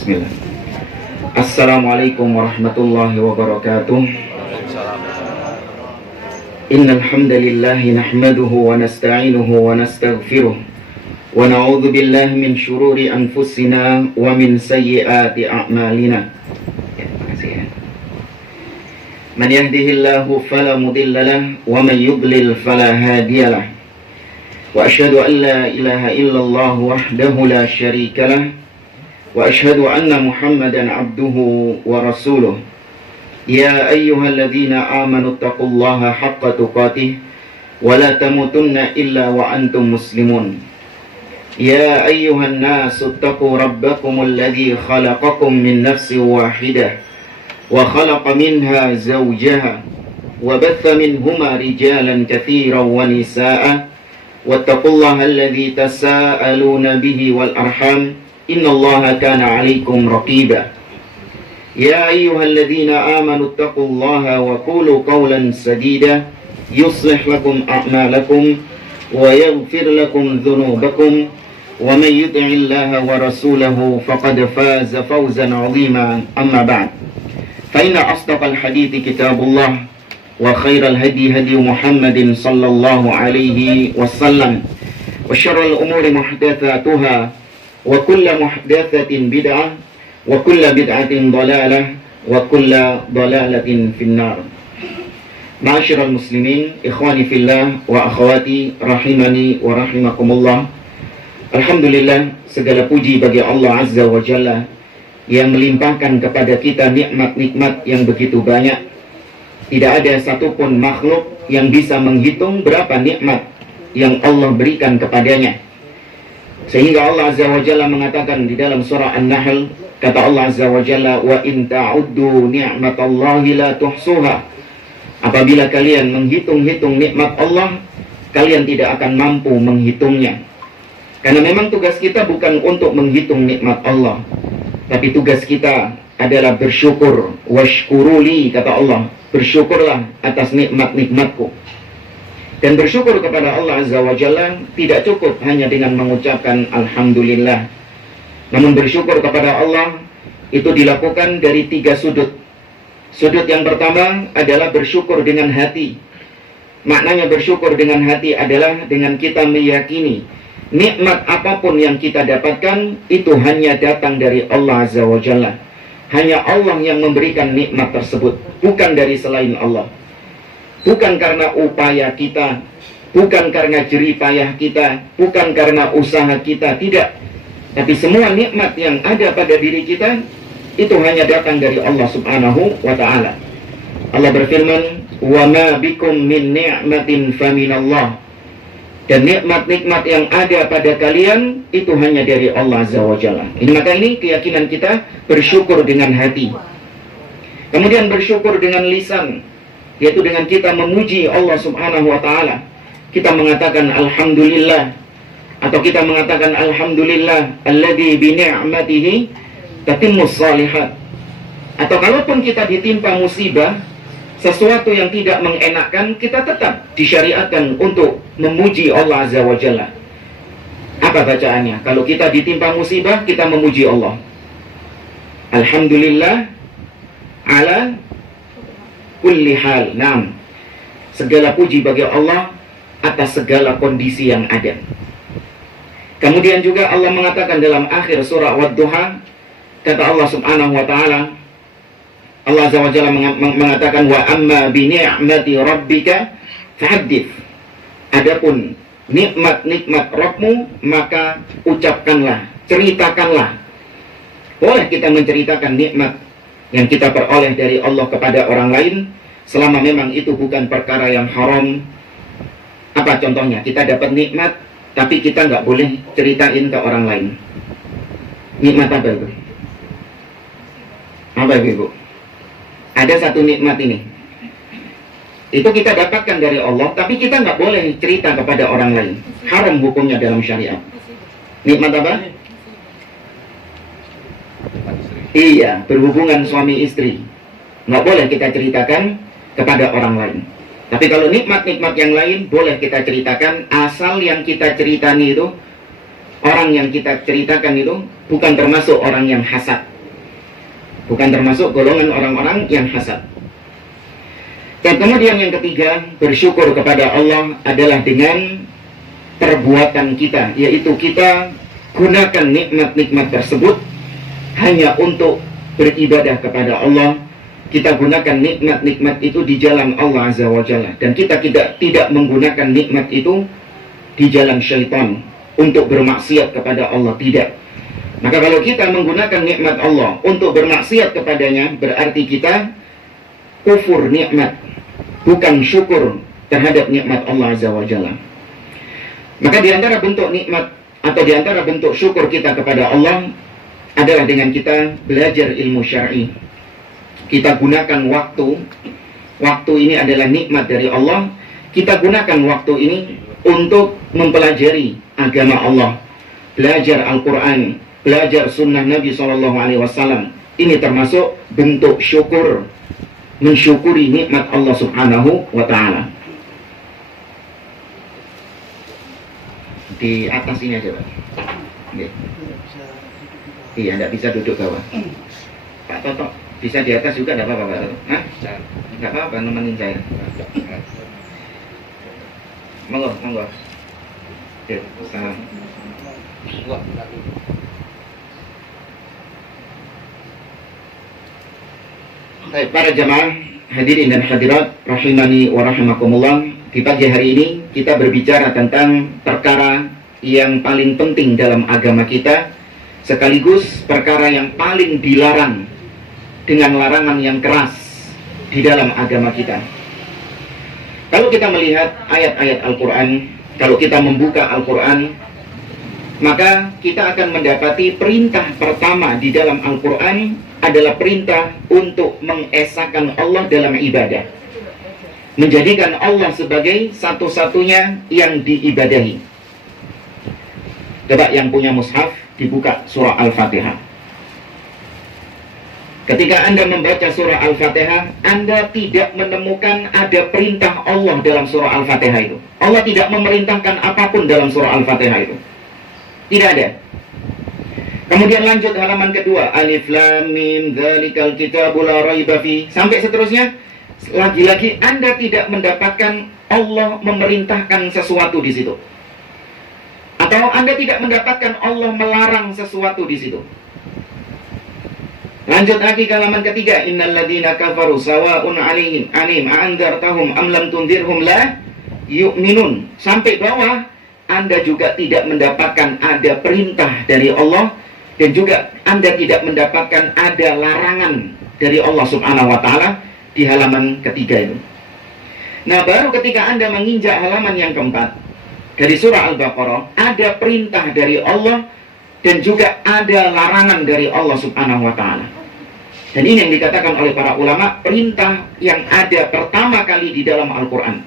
Bismillah. Assalamualaikum warahmatullahi wabarakatuh. Innal hamdalillah nahmaduhu wa nasta'inuhu wa nastaghfiruh wa na'udzu billahi min syururi anfusina wa min sayyiati a'malina. Man yahdihillahu fala mudilla lahu wa man yudlil fala hadiya lahu. Wa asyhadu an la ilaha illallah wahdahu la syarika lahu wa asyhadu anna Muhammadan abduhu wa rasuluh. Ya ayyuhalladzina amanu taqullaha haqqa tuqatih wa la tamutunna illa wa antum muslimun. Ya ayyuhan nasu taqu rabbakumul ladzi khalaqakum min nafsin wahidah wa khalaqa minha zawjaha wa batha minhuma rijalan katsiran wa nisaa'a wattaqullaha alladzi tasaaluna bihi wal arham innallaha kana 'alaikum raqiba. Ya ayyuhalladzina amanu taqullaha wa qulu qawlan sadida yuslih lakum a'malakum wa yaghfir lakum dhunubakum wa may yuti'illaha wa rasulahu faqad faza fawzan 'azima. Amma ba'd. Fa inna asdaqal hadithi kitabullah wa khairal hadi hadi Muhammadin sallallahu alaihi wasallam wa syarrul umuri muhdatsatuha wa kullu muhdatsatin bid'ah wa kullu bid'atin dhalalah wa kullu dhalalatin finnar. Ma'asyiral muslimin, ikhwani fillah wa akhwati rahimani wa rahimakumullah. Alhamdulillah, segala puji bagi Allah Azza wa Jalla yang melimpahkan kepada kita nikmat-nikmat yang begitu banyak. Tidak ada satupun makhluk yang bisa menghitung berapa nikmat yang Allah berikan kepadanya. Sehingga Allah Azza wa Jalla mengatakan di dalam surah An-Nahl, kata Allah Azza wa Jalla, wa in ta'uddu ni'matallahi la tuhsuha. Apabila kalian menghitung-hitung nikmat Allah, kalian tidak akan mampu menghitungnya. Karena memang tugas kita bukan untuk menghitung nikmat Allah, tapi tugas kita adalah bersyukur. Washkuruli, kata Allah, bersyukurlah atas nikmat-nikmatku. Dan bersyukur kepada Allah Azza wa Jalla tidak cukup hanya dengan mengucapkan Alhamdulillah. Namun bersyukur kepada Allah itu dilakukan dari 3 sudut. Sudut yang pertama adalah bersyukur dengan hati. Maknanya bersyukur dengan hati adalah dengan kita meyakini nikmat apapun yang kita dapatkan itu hanya datang dari Allah Azza wa Jalla. Hanya Allah yang memberikan nikmat tersebut, bukan dari selain Allah. Bukan karena upaya kita, bukan karena jerih payah kita, bukan karena usaha kita, tidak. Tapi semua nikmat yang ada pada diri kita itu hanya datang dari Allah Subhanahu wa ta'ala. Allah berfirman, "Wa ma bikum min ni'matin faminallah." Dan nikmat-nikmat yang ada pada kalian itu hanya dari Allah Azza wa Jalla. Maka ini keyakinan kita, bersyukur dengan hati. Kemudian bersyukur dengan lisan, yaitu dengan kita memuji Allah Subhanahu wa ta'ala. Kita mengatakan Alhamdulillah, atau kita mengatakan Alhamdulillah alladzi bi ni'matihi tatimmus shalihat. Atau kalaupun kita ditimpa musibah, sesuatu yang tidak mengenakkan, kita tetap disyariatkan untuk memuji Allah Azza wa Jalla. Apa bacaannya? Kalau kita ditimpa musibah, kita memuji Allah. Alhamdulillah ala kulli hal. Naam. Segala puji bagi Allah atas segala kondisi yang ada. Kemudian juga Allah mengatakan dalam akhir surah Wad-Duha, kata Allah Subhanahu wa ta'ala, Allah Azza wa Jalla mengatakan, wa amma bi ni'mati rabbika fahaddits. Adapun nikmat-nikmat Rabbmu, maka ucapkanlah, ceritakanlah. Boleh kita menceritakan nikmat yang kita peroleh dari Allah kepada orang lain, selama memang itu bukan perkara yang haram. Apa contohnya? Kita dapat nikmat, tapi kita nggak boleh ceritain ke orang lain. Nikmat apa itu? Apa itu, Bu? Ada satu nikmat ini, itu kita dapatkan dari Allah, tapi kita nggak boleh cerita kepada orang lain. Haram hukumnya dalam syariat. Nikmat apa? Iya, berhubungan suami istri. Nggak boleh kita ceritakan kepada orang lain. Tapi kalau nikmat-nikmat yang lain boleh kita ceritakan, asal yang kita ceritani itu orang yang kita ceritakan itu bukan termasuk orang yang hasad, bukan termasuk golongan orang-orang yang hasad. Dan kemudian yang ketiga, bersyukur kepada Allah adalah dengan perbuatan kita, yaitu kita gunakan nikmat-nikmat tersebut hanya untuk beribadah kepada Allah. Kita gunakan nikmat-nikmat itu di jalan Allah Azza wa Jalla, dan kita tidak menggunakan nikmat itu di jalan syaitan untuk bermaksiat kepada Allah, tidak. Maka kalau kita menggunakan nikmat Allah untuk bermaksiat kepadanya, berarti kita kufur nikmat, bukan syukur terhadap nikmat Allah Azza wa Jalla. Maka di antara bentuk nikmat atau di antara bentuk syukur kita kepada Allah adalah dengan kita belajar ilmu syar'i. Kita gunakan waktu ini adalah nikmat dari Allah. Kita gunakan waktu ini untuk mempelajari agama Allah, belajar Al-Quran, belajar sunnah Nabi SAW. Ini termasuk bentuk syukur, mensyukuri nikmat Allah Subhanahu wa Ta'ala. Di atas ini aja, Pak. Iya, tidak bisa duduk bawah. Pak Toto, bisa di atas juga, tidak apa-apa, Pak Toto. Hah? Tidak apa-apa, nemenin saya. Monggo. Oke, salam. Baik, para jamaah hadirin dan hadirat rahimani wa rahimakumullah. Di pagi hari ini kita berbicara tentang perkara yang paling penting dalam agama kita, sekaligus perkara yang paling dilarang dengan larangan yang keras di dalam agama kita. Kalau kita melihat ayat-ayat Al-Quran, kalau kita membuka Al-Quran, maka kita akan mendapati perintah pertama di dalam Al-Quran adalah perintah untuk mengesahkan Allah dalam ibadah, menjadikan Allah sebagai satu-satunya yang diibadahi. Coba yang punya mushaf dibuka surah Al-Fatihah. Ketika Anda membaca surah Al-Fatihah, Anda tidak menemukan ada perintah Allah dalam surah Al-Fatihah itu. Allah tidak memerintahkan apapun dalam surah Al-Fatihah itu. Tidak ada. Kemudian lanjut halaman kedua, Alif Lam Mim Dzalikal Kitabu La Raiba Fi, sampai seterusnya. Lagi-lagi Anda tidak mendapatkan Allah memerintahkan sesuatu di situ, atau Anda tidak mendapatkan Allah melarang sesuatu di situ. Lanjut lagi ke halaman ketiga, Innal ladzina kafaru sawa'un 'alaihim a'andzartahum am lam tundzirhum la yu'minun. Sampai bawah Anda juga tidak mendapatkan ada perintah dari Allah, dan juga Anda tidak mendapatkan ada larangan dari Allah Subhanahu wa Ta'ala di halaman ketiga itu. Nah, baru ketika Anda menginjak halaman yang keempat dari surah Al-Baqarah, ada perintah dari Allah dan juga ada larangan dari Allah Subhanahu wa Ta'ala. Dan ini yang dikatakan oleh para ulama, perintah yang ada pertama kali di dalam Al-Quran,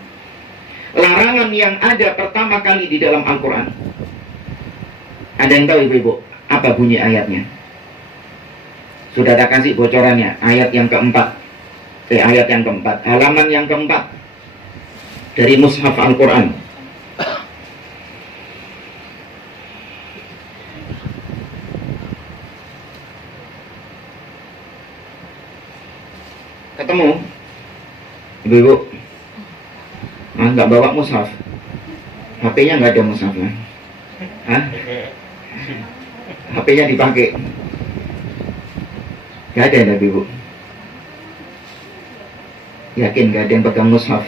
larangan yang ada pertama kali di dalam Al-Quran. Ada yang tahu ibu-ibu apa bunyi ayatnya? Sudah ada kasih bocorannya. Ayat yang keempat, halaman yang keempat dari mushaf Al-Quran. Ketemu ibu-ibu? Nggak bawa mushaf, HP-nya nggak ada mushafnya. HP-nya dipakai, nggak ada ya ibu? Yakin nggak ada yang pegang mushaf?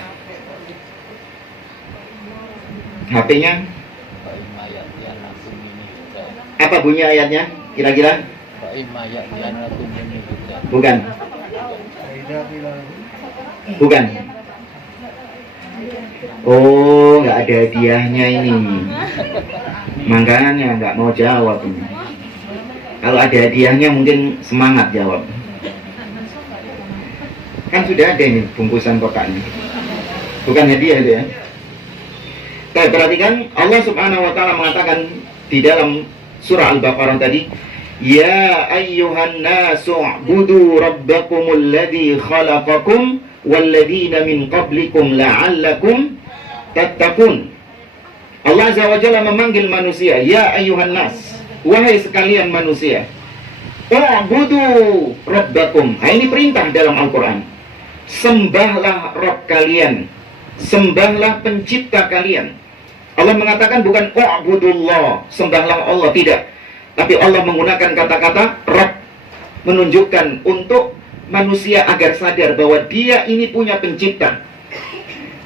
HP-nya apa bunyi ayatnya kira-kira? Bukan. Oh, nggak ada hadiahnya ini. Makanya nggak mau jawab ini. Kalau ada hadiahnya mungkin semangat jawab. Kan sudah ada ini bungkusan kotaknya. Bukan hadiah itu ya. Kita perhatikan Allah Subhanahu wa Ta'ala mengatakan di dalam surah Al-Baqarah tadi, Ya ayyuhan nasu u'budu rabbakumul ladzi khalaqakum walladzina min qablikum la'allakum tattaqun. Allah Azza wa Jalla memanggil manusia, ya ayuhan nas, wahai sekalian manusia, u'budu rabbakum. Nah, ini perintah dalam Al-Quran. Sembahlah Rabb kalian, sembahlah pencipta kalian. Allah mengatakan bukan u'budullah, sembahlah Allah, tidak. Tapi Allah menggunakan kata-kata Rabb, menunjukkan untuk manusia agar sadar bahwa dia ini punya pencipta.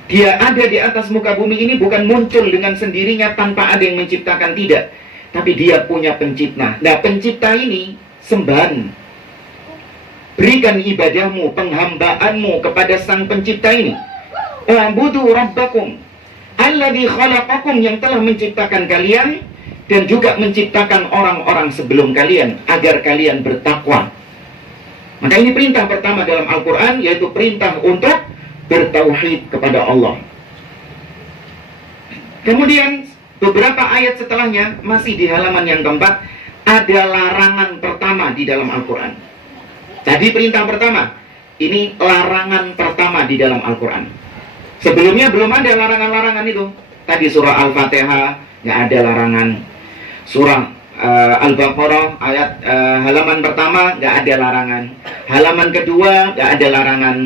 Dia ada di atas muka bumi ini bukan muncul dengan sendirinya tanpa ada yang menciptakan, tidak. Tapi dia punya pencipta. Nah, pencipta ini sembahan. Berikan ibadahmu, penghambaanmu kepada sang pencipta ini. U'budu rabbakum alladzi khalaqakum, yang telah menciptakan kalian dan juga menciptakan orang-orang sebelum kalian agar kalian bertakwa. Maka ini perintah pertama dalam Al-Quran, yaitu perintah untuk bertauhid kepada Allah. Kemudian beberapa ayat setelahnya, masih di halaman yang keempat, ada larangan pertama di dalam Al-Quran. Tadi perintah pertama, ini larangan pertama di dalam Al-Quran. Sebelumnya belum ada larangan-larangan itu. Tadi surah Al-Fatihah nggak ada larangan. Surah Al-Baqarah ayat halaman pertama nggak ada larangan. Halaman kedua nggak ada larangan.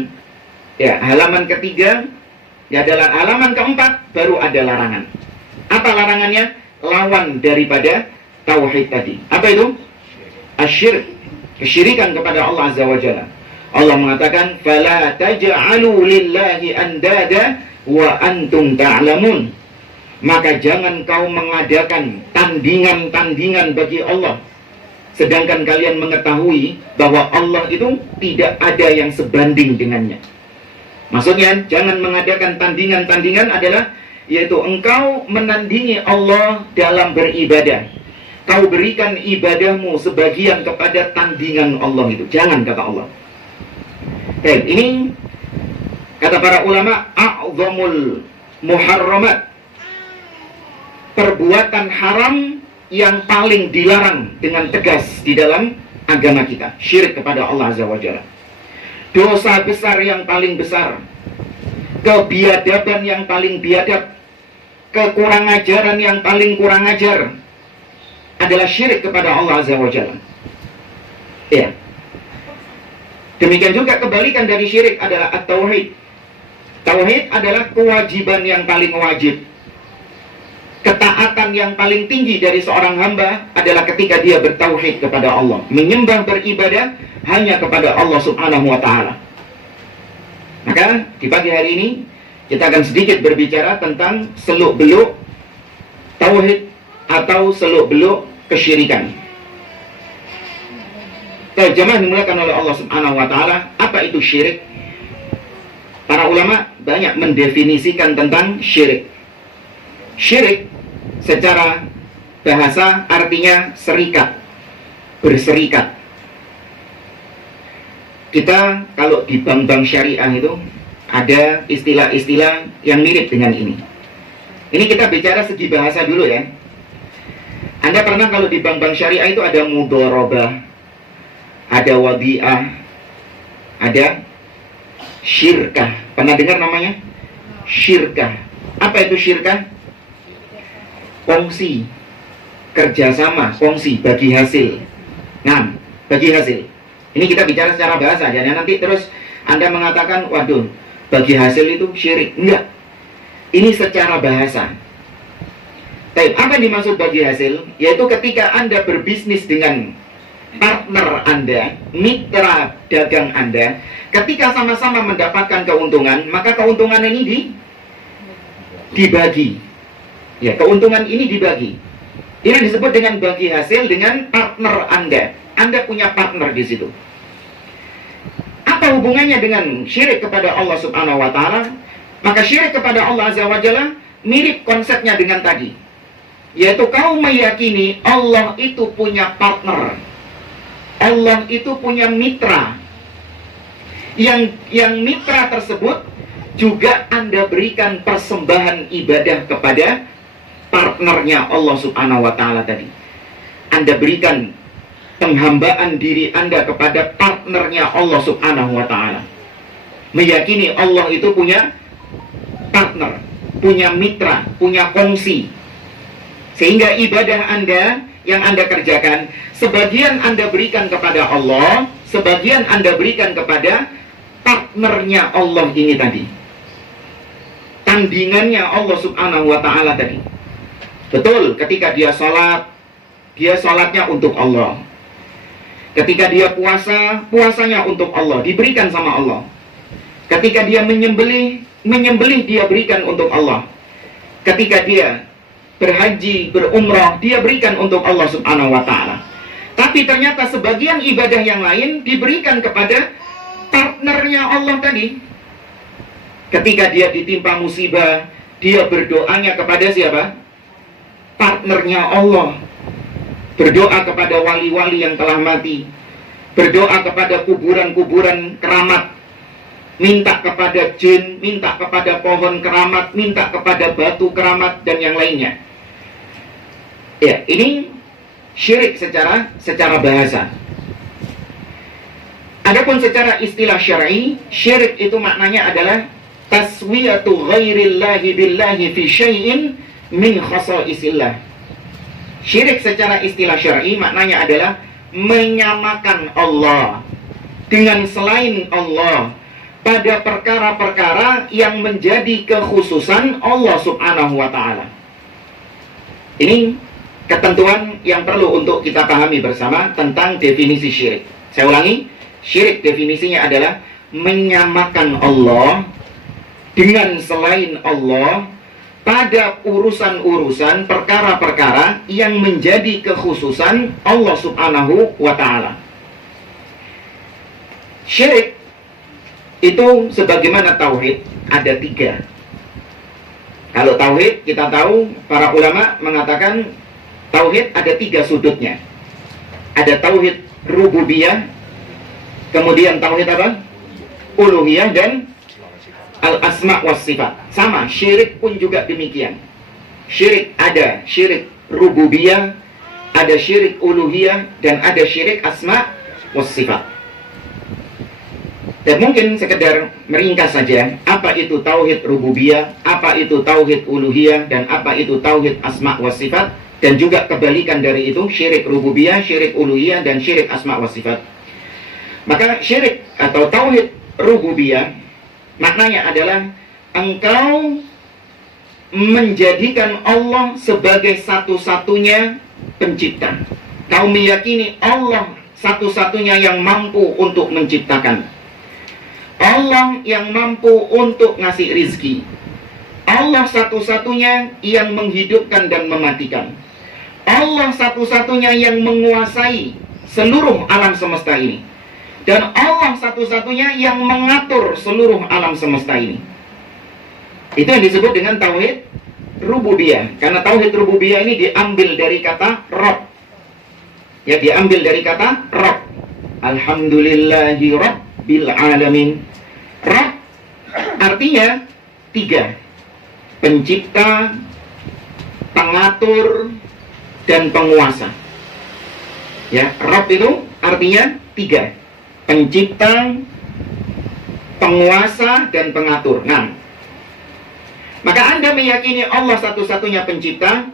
Ya, halaman ketiga nggak ada larangan. Halaman keempat baru ada larangan. Apa larangannya? Lawan daripada tauhid tadi. Apa itu? Asyirk, kesyirikan kepada Allah Azza wa Jalla. Allah mengatakan, "Fala taj'alu lillahi andada wa antum ta'lamun." Maka jangan kau mengadakan tandingan-tandingan bagi Allah, sedangkan kalian mengetahui bahwa Allah itu tidak ada yang sebanding dengannya. Maksudnya, jangan mengadakan tandingan-tandingan adalah, yaitu engkau menandingi Allah dalam beribadah. Kau berikan ibadahmu sebagian kepada tandingan Allah itu. Jangan, kata Allah. Baik, ini kata para ulama, a'zamul muharramat, perbuatan haram yang paling dilarang dengan tegas di dalam agama kita. Syirik kepada Allah Azza wa Jalla. Dosa besar yang paling besar, kebiadaban yang paling biadab, kekurang ajaran yang paling kurang ajar adalah syirik kepada Allah Azza wa Jalla. Ya. Demikian juga kebalikan dari syirik adalah at-tauhid. Tauhid adalah kewajiban yang paling wajib. Ketaatan yang paling tinggi dari seorang hamba adalah ketika dia bertauhid kepada Allah, menyembah, beribadah hanya kepada Allah Subhanahu wa ta'ala. Maka di pagi hari ini kita akan sedikit berbicara tentang seluk-beluk tauhid atau seluk-beluk kesyirikan. Jemaah dimulakan oleh Allah Subhanahu wa ta'ala, apa itu syirik? Para ulama banyak mendefinisikan tentang syirik. Syirik secara bahasa artinya serikat, berserikat. Kita kalau di bank-bank syariah itu ada istilah-istilah yang mirip dengan ini. Ini kita bicara segi bahasa dulu ya. Anda pernah kalau di bank-bank syariah itu ada mudharabah, ada wadi'ah, ada syirkah. Pernah dengar namanya? Syirkah. Apa itu syirkah? Kongsi, kerjasama, kongsi, bagi hasil. Nah, bagi hasil. Ini kita bicara secara bahasa, jangan nanti terus Anda mengatakan, waduh, bagi hasil itu syirik. Enggak. Ini secara bahasa. Tapi apa yang dimaksud bagi hasil? Yaitu ketika Anda berbisnis dengan partner Anda, mitra dagang Anda, ketika sama-sama mendapatkan keuntungan, maka keuntungan ini dibagi. Ya, keuntungan ini dibagi. Ini disebut dengan bagi hasil dengan partner Anda. Anda punya partner di situ. Apa hubungannya dengan syirik kepada Allah Subhanahu wa ta'ala? Maka syirik kepada Allah Azza wa Jalla mirip konsepnya dengan tadi. Yaitu kau meyakini Allah itu punya partner. Allah itu punya mitra. Yang mitra tersebut juga Anda berikan persembahan ibadah kepada partnernya Allah Subhanahu wa ta'ala tadi. Anda berikan penghambaan diri Anda kepada partnernya Allah Subhanahu wa ta'ala. Meyakini Allah itu punya partner, punya mitra, punya kongsi, Sehingga ibadah Anda yang Anda kerjakan, sebagian Anda berikan kepada Allah, sebagian Anda berikan kepada partnernya Allah ini tadi, tandingannya Allah subhanahu wa ta'ala tadi. Betul, ketika dia sholat, dia sholatnya untuk Allah. Ketika dia puasa, puasanya untuk Allah, diberikan sama Allah. Ketika dia menyembelih dia berikan untuk Allah. Ketika dia berhaji, berumrah, dia berikan untuk Allah subhanahu wa ta'ala. Tapi ternyata sebagian ibadah yang lain diberikan kepada partnernya Allah tadi. Ketika dia ditimpa musibah, dia berdoanya kepada siapa? Partnernya Allah. Berdoa kepada wali-wali yang telah mati, berdoa kepada kuburan-kuburan keramat, minta kepada jin, minta kepada pohon keramat, minta kepada batu keramat, dan yang lainnya. Ya, ini syirik secara bahasa. Adapun secara istilah syar'i, syirik itu maknanya adalah taswiyatu ghairillahi billahi fi syai'in min khasa'isillah. Syirik secara istilah syar'i maknanya adalah menyamakan Allah dengan selain Allah pada perkara-perkara yang menjadi kekhususan Allah subhanahu wa ta'ala. Ini ketentuan yang perlu untuk kita pahami bersama tentang definisi syirik. Saya ulangi, syirik definisinya adalah menyamakan Allah dengan selain Allah pada urusan-urusan perkara-perkara yang menjadi kekhususan Allah subhanahu wa ta'ala. Syirik itu sebagaimana tauhid ada 3. Kalau tauhid kita tahu, para ulama mengatakan tauhid ada 3 sudutnya. Ada tauhid rububiyah, kemudian tauhid apa? Uluhiyah, dan al-asma was sifat. Sama, syirik pun juga demikian. Syirik ada syirik rububiyah, ada syirik uluhiyah, dan ada syirik asma was sifat. Dan mungkin sekedar meringkas saja, apa itu tauhid rububiyah, apa itu tauhid uluhiyah, dan apa itu tauhid asma was sifat, dan juga kebalikan dari itu, syirik rububiyah, syirik uluhiyah, dan syirik asma was sifat. Maka syirik atau tauhid rububiyah maknanya adalah engkau menjadikan Allah sebagai satu-satunya pencipta. Kau meyakini Allah satu-satunya yang mampu untuk menciptakan, Allah yang mampu untuk ngasih rizki, Allah satu-satunya yang menghidupkan dan mematikan, Allah satu-satunya yang menguasai seluruh alam semesta ini, dan Allah satu-satunya yang mengatur seluruh alam semesta ini. Itu yang disebut dengan tauhid rububiyah. Karena tauhid rububiyah ini diambil dari kata Rabb. Ya, diambil dari kata Rabb. Alhamdulillahi Rabbil Alamin. Rabb artinya 3. Pencipta, pengatur, dan penguasa. Ya, Rabb itu artinya 3. Pencipta, penguasa, dan pengatur. Nah, maka Anda meyakini Allah satu-satunya pencipta,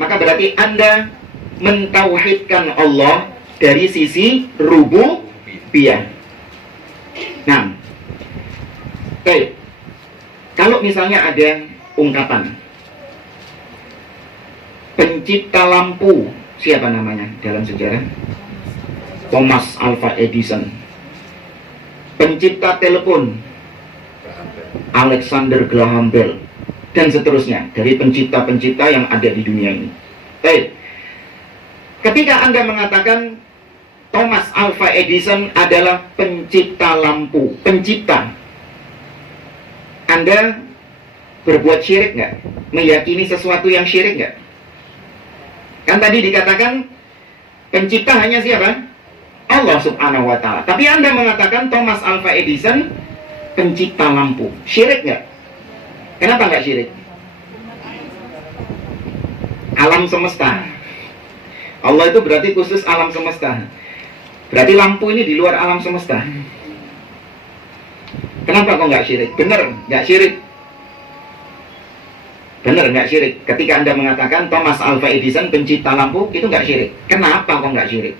maka berarti Anda mentauhidkan Allah dari sisi rububiyah. Nah, baik. Kalau misalnya ada ungkapan pencipta lampu, siapa namanya dalam sejarah? Thomas Alva Edison. Pencipta telepon, Alexander Graham Bell, dan seterusnya, dari pencipta-pencipta yang ada di dunia ini. Baik. Ketika Anda mengatakan Thomas Alva Edison adalah pencipta lampu, pencipta, Anda berbuat syirik nggak? Meyakini sesuatu yang syirik nggak? Kan tadi dikatakan pencipta hanya siapa? Allah subhanahu wa ta'ala. Tapi Anda mengatakan Thomas Alva Edison pencipta lampu. Syirik nggak? Kenapa nggak syirik? Alam semesta. Allah itu berarti khusus alam semesta. Berarti lampu ini di luar alam semesta. Kenapa kok nggak syirik? Bener, nggak syirik. Benar nggak syirik? Ketika Anda mengatakan Thomas Alva Edison pencipta lampu, itu nggak syirik. Kenapa kok nggak syirik?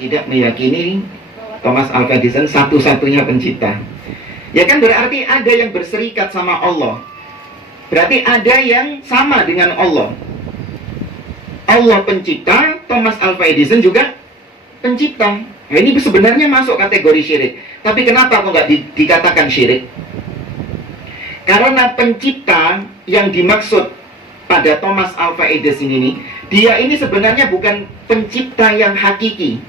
Tidak meyakini Thomas Alva Edison satu-satunya pencipta. Ya kan berarti ada yang berserikat sama Allah. Berarti ada yang sama dengan Allah. Allah pencipta, Thomas Alva Edison juga pencipta. Nah, ini sebenarnya masuk kategori syirik. Tapi kenapa kok nggak dikatakan syirik? Karena pencipta yang dimaksud pada Thomas Alva Edison ini, dia ini sebenarnya bukan pencipta yang hakiki.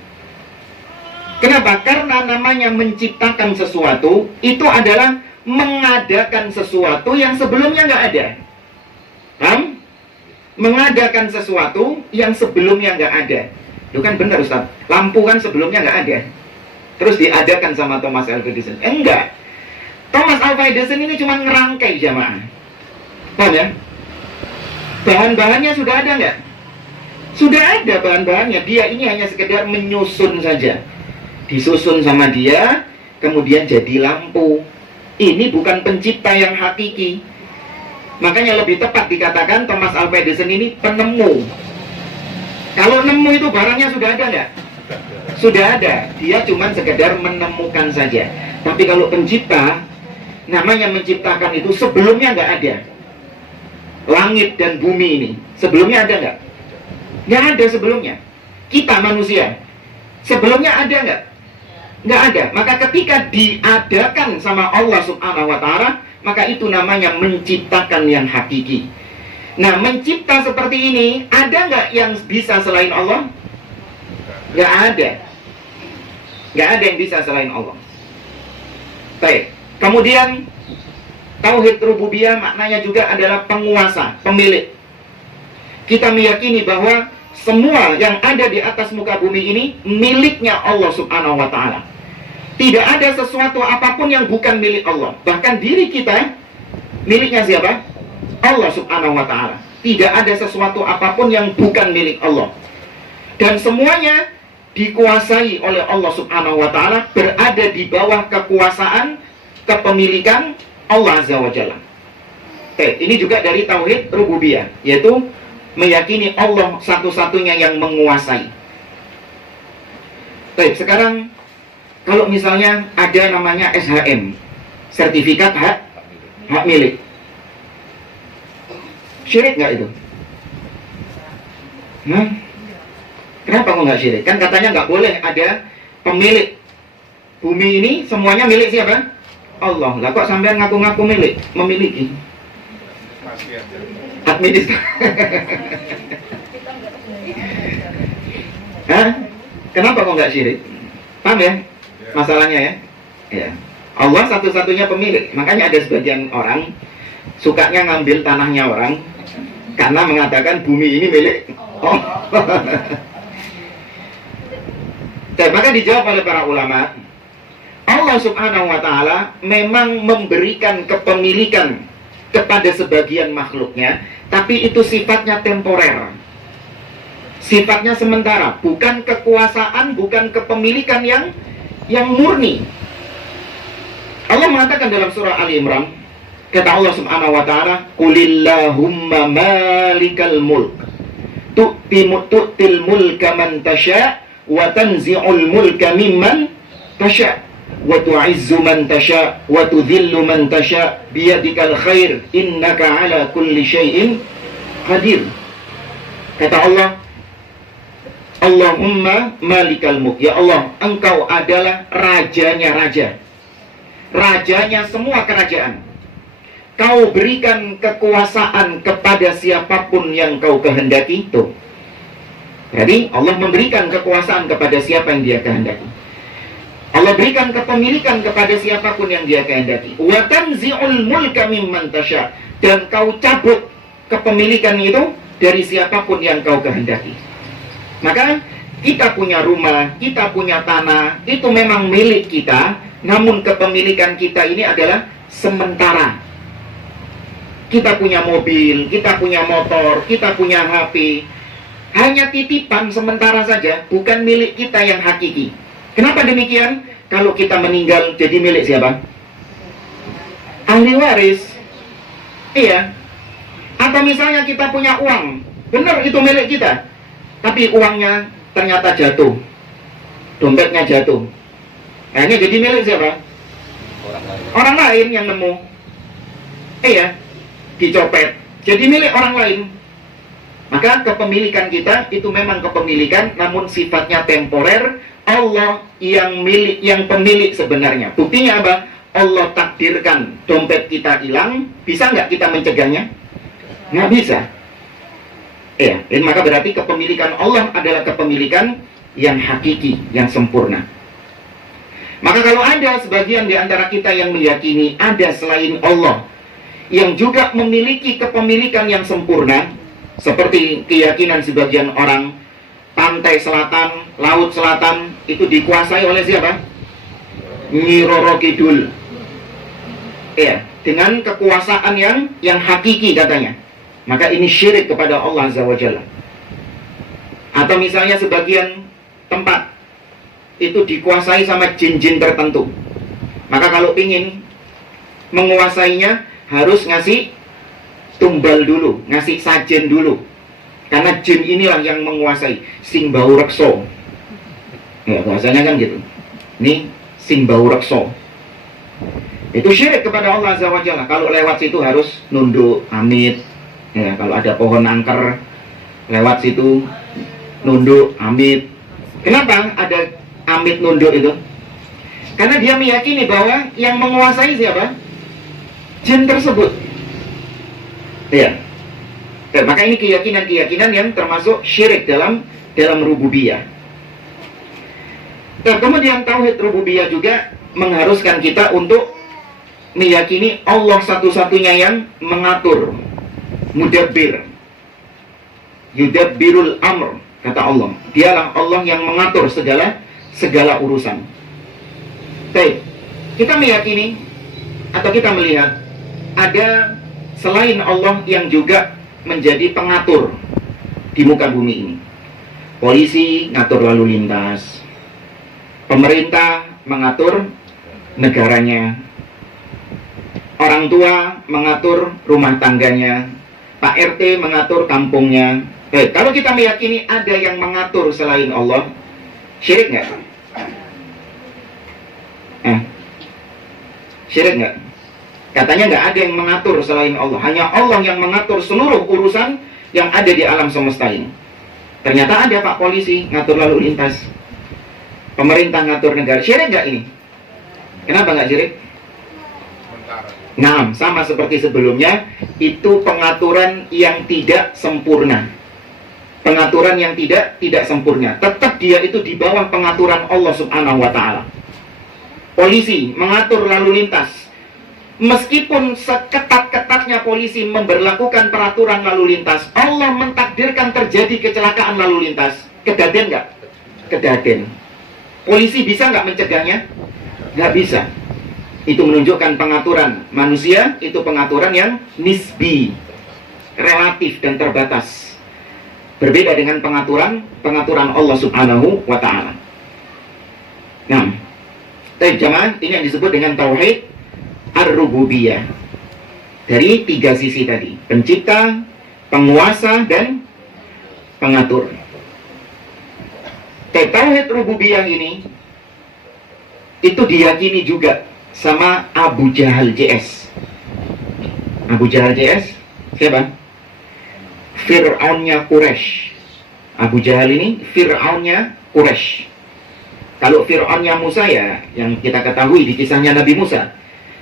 Kenapa? Karena namanya menciptakan sesuatu itu adalah mengadakan sesuatu yang sebelumnya nggak ada. Paham? Mengadakan sesuatu yang sebelumnya nggak ada. Itu kan benar Ustaz. Lampu kan sebelumnya nggak ada. Terus diadakan sama Thomas Alva Edison. Enggak. Thomas Alva Edison ini cuma ngerangkai jamaah. Paham ya? Bahan-bahannya sudah ada nggak? Sudah ada bahan-bahannya. Dia ini hanya sekedar menyusun saja. Disusun sama dia, kemudian jadi lampu. Ini bukan pencipta yang hakiki. Makanya lebih tepat dikatakan Thomas Alva Edison ini penemu. Kalau nemu itu barangnya sudah ada nggak? Sudah ada. Dia cuma sekedar menemukan saja. Tapi kalau pencipta, namanya menciptakan itu sebelumnya nggak ada. Langit dan bumi ini sebelumnya ada nggak? Nggak ada sebelumnya. Kita manusia sebelumnya ada nggak? Nggak ada. Maka ketika diadakan sama Allah Subhanahu wa Ta'ala, maka itu namanya menciptakan yang hakiki. Nah, mencipta seperti ini, ada nggak yang bisa selain Allah? Nggak ada. Nggak ada yang bisa selain Allah. Baik. Kemudian tauhid rububiyah maknanya juga adalah penguasa, pemilik. Kita meyakini bahwa semua yang ada di atas muka bumi ini miliknya Allah Subhanahu wa Ta'ala. Tidak ada sesuatu apapun yang bukan milik Allah. Bahkan diri kita miliknya siapa? Allah Subhanahu wa Ta'ala. Tidak ada sesuatu apapun yang bukan milik Allah. Dan semuanya dikuasai oleh Allah Subhanahu wa Ta'ala, berada di bawah kekuasaan, kepemilikan Allah Azza wa Jalla. Ini juga dari tauhid rububiyah, yaitu meyakini Allah satu-satunya yang menguasai. Baik, sekarang kalau misalnya ada namanya SHM, sertifikat hak milik, syirik nggak itu? Kenapa kok nggak syirik? Kan katanya nggak boleh ada pemilik. Bumi ini semuanya milik siapa? Allah. Lah kok sampean ngaku-ngaku memiliki? Administrasi. Kenapa kok nggak syirik? Paham ya? Masalahnya ya? Ya. Allah satu-satunya pemilik. Makanya ada sebagian orang sukanya ngambil tanahnya orang karena mengatakan bumi ini milik Allah. Maka dijawab oleh para ulama, Allah Subhanahu wa Ta'ala memang memberikan kepemilikan kepada sebagian makhluknya, tapi itu sifatnya temporer, sifatnya sementara, bukan kekuasaan, bukan kepemilikan yang murni. Allah mengatakan dalam surah Ali Imran, kata Allah Subhanahu wa Ta'ala, "Qulillahumma malikal mulk tu'til mulka man tasha' wa tanzi'ul mulka mimman tasha' wa tu'izzu man tasha' wa tudhillu man tasha' biyadikal khair innaka ala kulli syai'in qadir." Kata Allah, Allahumma malikal mulk, ya Allah, engkau adalah rajanya raja, rajanya semua kerajaan. Kau berikan kekuasaan kepada siapapun yang kau kehendaki. Tuh, jadi Allah memberikan kekuasaan kepada siapa yang dia kehendaki. Allah berikan kepemilikan kepada siapapun yang dia kehendaki. Wa tanzi'ul mulka mimman tasha', dan kau cabut kepemilikan itu dari siapapun yang kau kehendaki. Maka kita punya rumah, kita punya tanah, itu memang milik kita, namun kepemilikan kita ini adalah sementara. Kita punya mobil, kita punya motor, kita punya HP, hanya titipan sementara saja, bukan milik kita yang hakiki. Kenapa demikian? Kalau kita meninggal, jadi milik siapa? ahli waris. Iya. Atau misalnya kita punya uang, benar itu milik kita, tapi uangnya ternyata jatuh, dompetnya jatuh. Nah, ini jadi milik siapa? Orang lain yang nemu. Iya, dicopet, jadi milik orang lain. Maka kepemilikan kita itu memang kepemilikan, namun sifatnya temporer. Allah yang pemilik sebenarnya. Buktinya apa? Allah takdirkan dompet kita hilang, bisa nggak kita mencegahnya? Nggak bisa. Ya, dan maka berarti kepemilikan Allah adalah kepemilikan yang hakiki, yang sempurna. Maka kalau ada sebagian di antara kita yang meyakini ada selain Allah yang juga memiliki kepemilikan yang sempurna, seperti keyakinan sebagian orang, pantai selatan, laut selatan itu dikuasai oleh siapa? Nyi Roro Kidul. Ya, dengan kekuasaan yang hakiki katanya. Maka ini syirik kepada Allah Azza wa Jalla. Atau misalnya sebagian tempat itu dikuasai sama jin-jin tertentu. Maka kalau ingin menguasainya harus ngasih tumbal dulu, ngasih sajen dulu. Karena jin inilah yang menguasai. Sing bau rekso. Ya, bahasanya kan gitu. Ini sing bau rekso. Itu syirik kepada Allah Azza wa Jalla. Kalau lewat situ harus nunduk, amit. Ya, kalau ada pohon angker lewat situ nunduk, amit. Kenapa ada amit nunduk itu? Karena dia meyakini bahwa yang menguasai siapa? Jin tersebut. Ya. Maka ini keyakinan-keyakinan yang termasuk syirik dalam rububiyah. Kemudian tauhid rububiyah juga mengharuskan kita untuk meyakini Allah satu-satunya yang mengatur, mudabbir, yudabbirul amr, kata Allah. Dialah Allah yang mengatur segala urusan. Baik, kita meyakini atau kita melihat ada selain Allah yang juga menjadi pengatur di muka bumi ini. Polisi ngatur lalu lintas, pemerintah mengatur negaranya, orang tua mengatur rumah tangganya, Pak RT mengatur kampungnya. Kalau kita meyakini ada yang mengatur selain Allah, syirik nggak? Syirik nggak? Katanya nggak ada yang mengatur selain Allah, hanya Allah yang mengatur seluruh urusan yang ada di alam semesta ini. Ternyata ada Pak Polisi ngatur lalu lintas, pemerintah ngatur negara. Syirik nggak ini? Kenapa nggak syirik? Nah, sama seperti sebelumnya, itu pengaturan yang tidak sempurna. Pengaturan yang tidak sempurna. Tetap dia itu di bawah pengaturan Allah Subhanahu wa Ta'ala. Polisi mengatur lalu lintas. Meskipun seketat-ketatnya polisi memberlakukan peraturan lalu lintas, Allah mentakdirkan terjadi kecelakaan lalu lintas. Kedaden nggak? Kedaden. Polisi bisa nggak mencegahnya? Nggak bisa. Itu menunjukkan pengaturan manusia, itu pengaturan yang nisbi, relatif dan terbatas. Berbeda dengan pengaturan Allah Subhanahu wa Ta'ala. Nah, jamaah, ini yang disebut dengan tauhid ar-rububiyah. Dari tiga sisi tadi, pencipta, penguasa, dan pengatur. Tauhid rububiyah ini itu diyakini juga sama Abu Jahal JS. Abu Jahal JS siapa? Fir'aunnya Quraisy. Abu Jahal ini Fir'aunnya Quraisy. Kalau Fir'aunnya Musa ya yang kita ketahui di kisahnya Nabi Musa.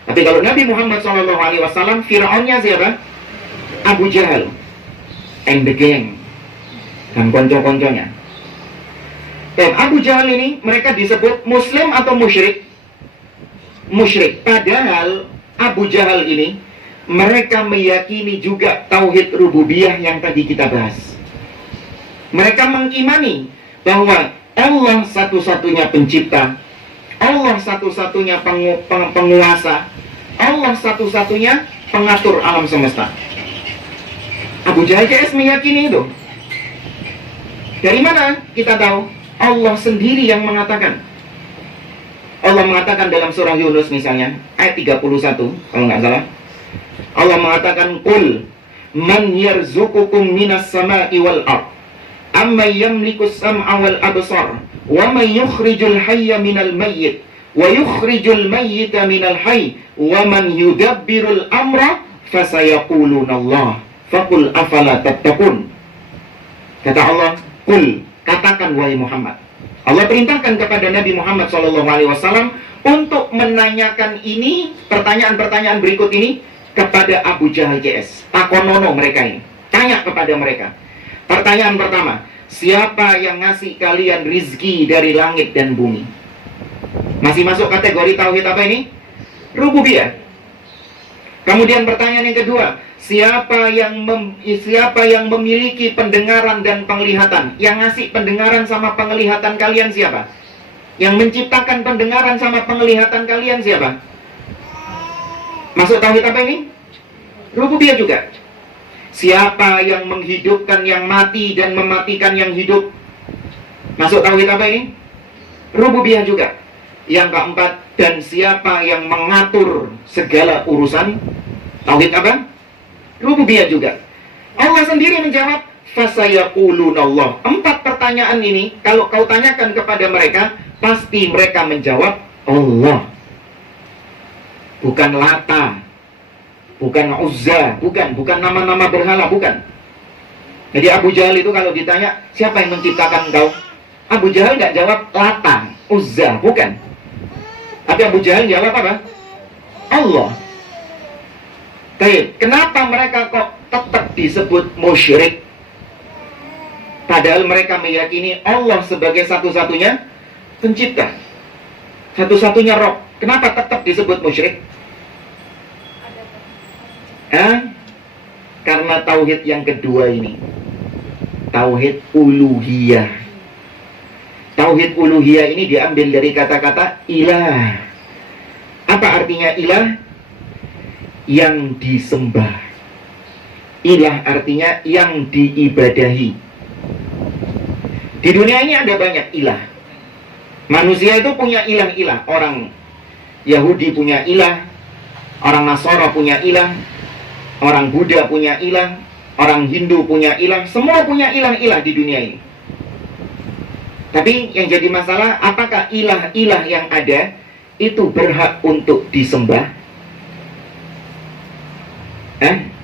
Tapi kalau Nabi Muhammad SAW, Fir'aunnya siapa? Abu Jahal and the gang, dan konco-konconya. Dan Abu Jahal ini mereka disebut Muslim atau musyrik? Musyrik. Padahal Abu Jahal ini mereka meyakini juga tauhid rububiyah yang tadi kita bahas. Mereka mengimani bahwa Allah satu-satunya pencipta, Allah satu-satunya penguasa, Allah satu-satunya pengatur alam semesta. Abu Jahal JS meyakini itu. Dari mana kita tahu? Allah sendiri yang mengatakan. Allah mengatakan dalam surah Yunus misalnya, ayat 31, kalau nggak salah. Allah mengatakan, Qul man yarzuqukum minas sama'i wal ard, amma yamliku sam'a wal absar, wa man yukhrijul hayya minal mayyit, wa yukhrijul mayyita minal hayy, wa man yudabbirul amra, fasayaquluna Allah, faqul afala tattaqun. Kata Allah, Qul, katakan wahai Muhammad. Allah perintahkan kepada Nabi Muhammad SAW untuk menanyakan ini, pertanyaan-pertanyaan berikut ini kepada Abu Jahal CS. Takonono mereka ini. Tanya kepada mereka. Pertanyaan pertama, siapa yang ngasih kalian rizki dari langit dan bumi? Masih masuk kategori tauhid apa ini? Rububiyah. Kemudian pertanyaan yang kedua, siapa yang memiliki pendengaran dan penglihatan? Yang ngasih pendengaran sama penglihatan kalian siapa? Yang menciptakan pendengaran sama penglihatan kalian siapa? Masuk tauhid apa ini? Rububiyah juga. Siapa yang menghidupkan yang mati dan mematikan yang hidup? Masuk tauhid apa ini? Rububiyah juga. Yang keempat, dan siapa yang mengatur segala urusan? Tauhid apa? Rububiyah juga. Allah sendiri menjawab, fasayaqulunallah. 4 pertanyaan ini kalau kau tanyakan kepada mereka, pasti mereka menjawab Allah. Bukan Lata, bukan Uzza, bukan nama-nama berhala, bukan. Jadi Abu Jahal itu kalau ditanya, siapa yang menciptakan kau? Abu Jahal nggak jawab Lata, Uzza, bukan. Tapi Abu Jahal jawab apa? Allah. Baik, kenapa mereka kok tetap disebut musyrik? Padahal mereka meyakini Allah sebagai satu-satunya pencipta, satu-satunya Rob. Kenapa tetap disebut musyrik? Karena tauhid yang kedua ini, tauhid uluhiyah. Tauhid uluhiyah ini diambil dari kata-kata ilah. Apa artinya ilah? Yang disembah. Ilah artinya yang diibadahi. Di dunia ini ada banyak ilah. Manusia itu punya ilah-ilah. Orang Yahudi punya ilah, orang Nasara punya ilah, orang Buddha punya ilah, orang Hindu punya ilah. Semua punya ilah-ilah di dunia ini. Tapi yang jadi masalah, apakah ilah-ilah yang ada itu berhak untuk disembah?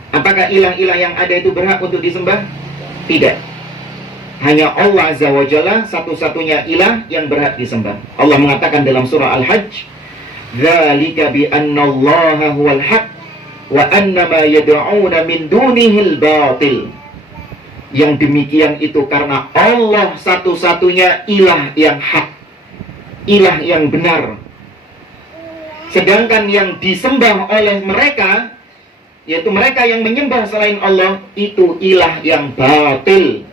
Apakah ilah-ilah yang ada itu berhak untuk disembah? Tidak. Hanya Allah Azza wa Jalla satu-satunya ilah yang berhak disembah. Allah mengatakan dalam surah Al-Hajj, "Dzalika bi annallaha huwal haq wa annama yad'una min dunihil batil." Yang demikian itu karena Allah satu-satunya ilah yang hak, ilah yang benar. Sedangkan yang disembah oleh mereka, yaitu mereka yang menyembah selain Allah, itu ilah yang batil,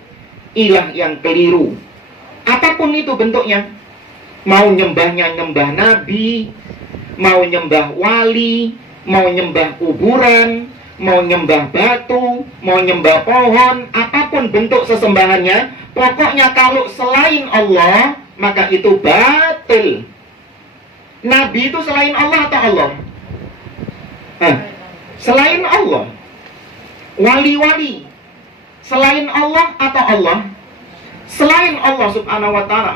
ilah yang keliru. Apapun itu bentuknya, mau nyembahnya nyembah nabi, mau nyembah wali, mau nyembah kuburan, mau nyembah batu, mau nyembah pohon, apapun bentuk sesembahannya, pokoknya kalau selain Allah, maka itu batil. Nabi itu selain Allah atau Allah? Selain Allah. Wali-wali selain Allah atau Allah? Selain Allah subhanahu wa ta'ala.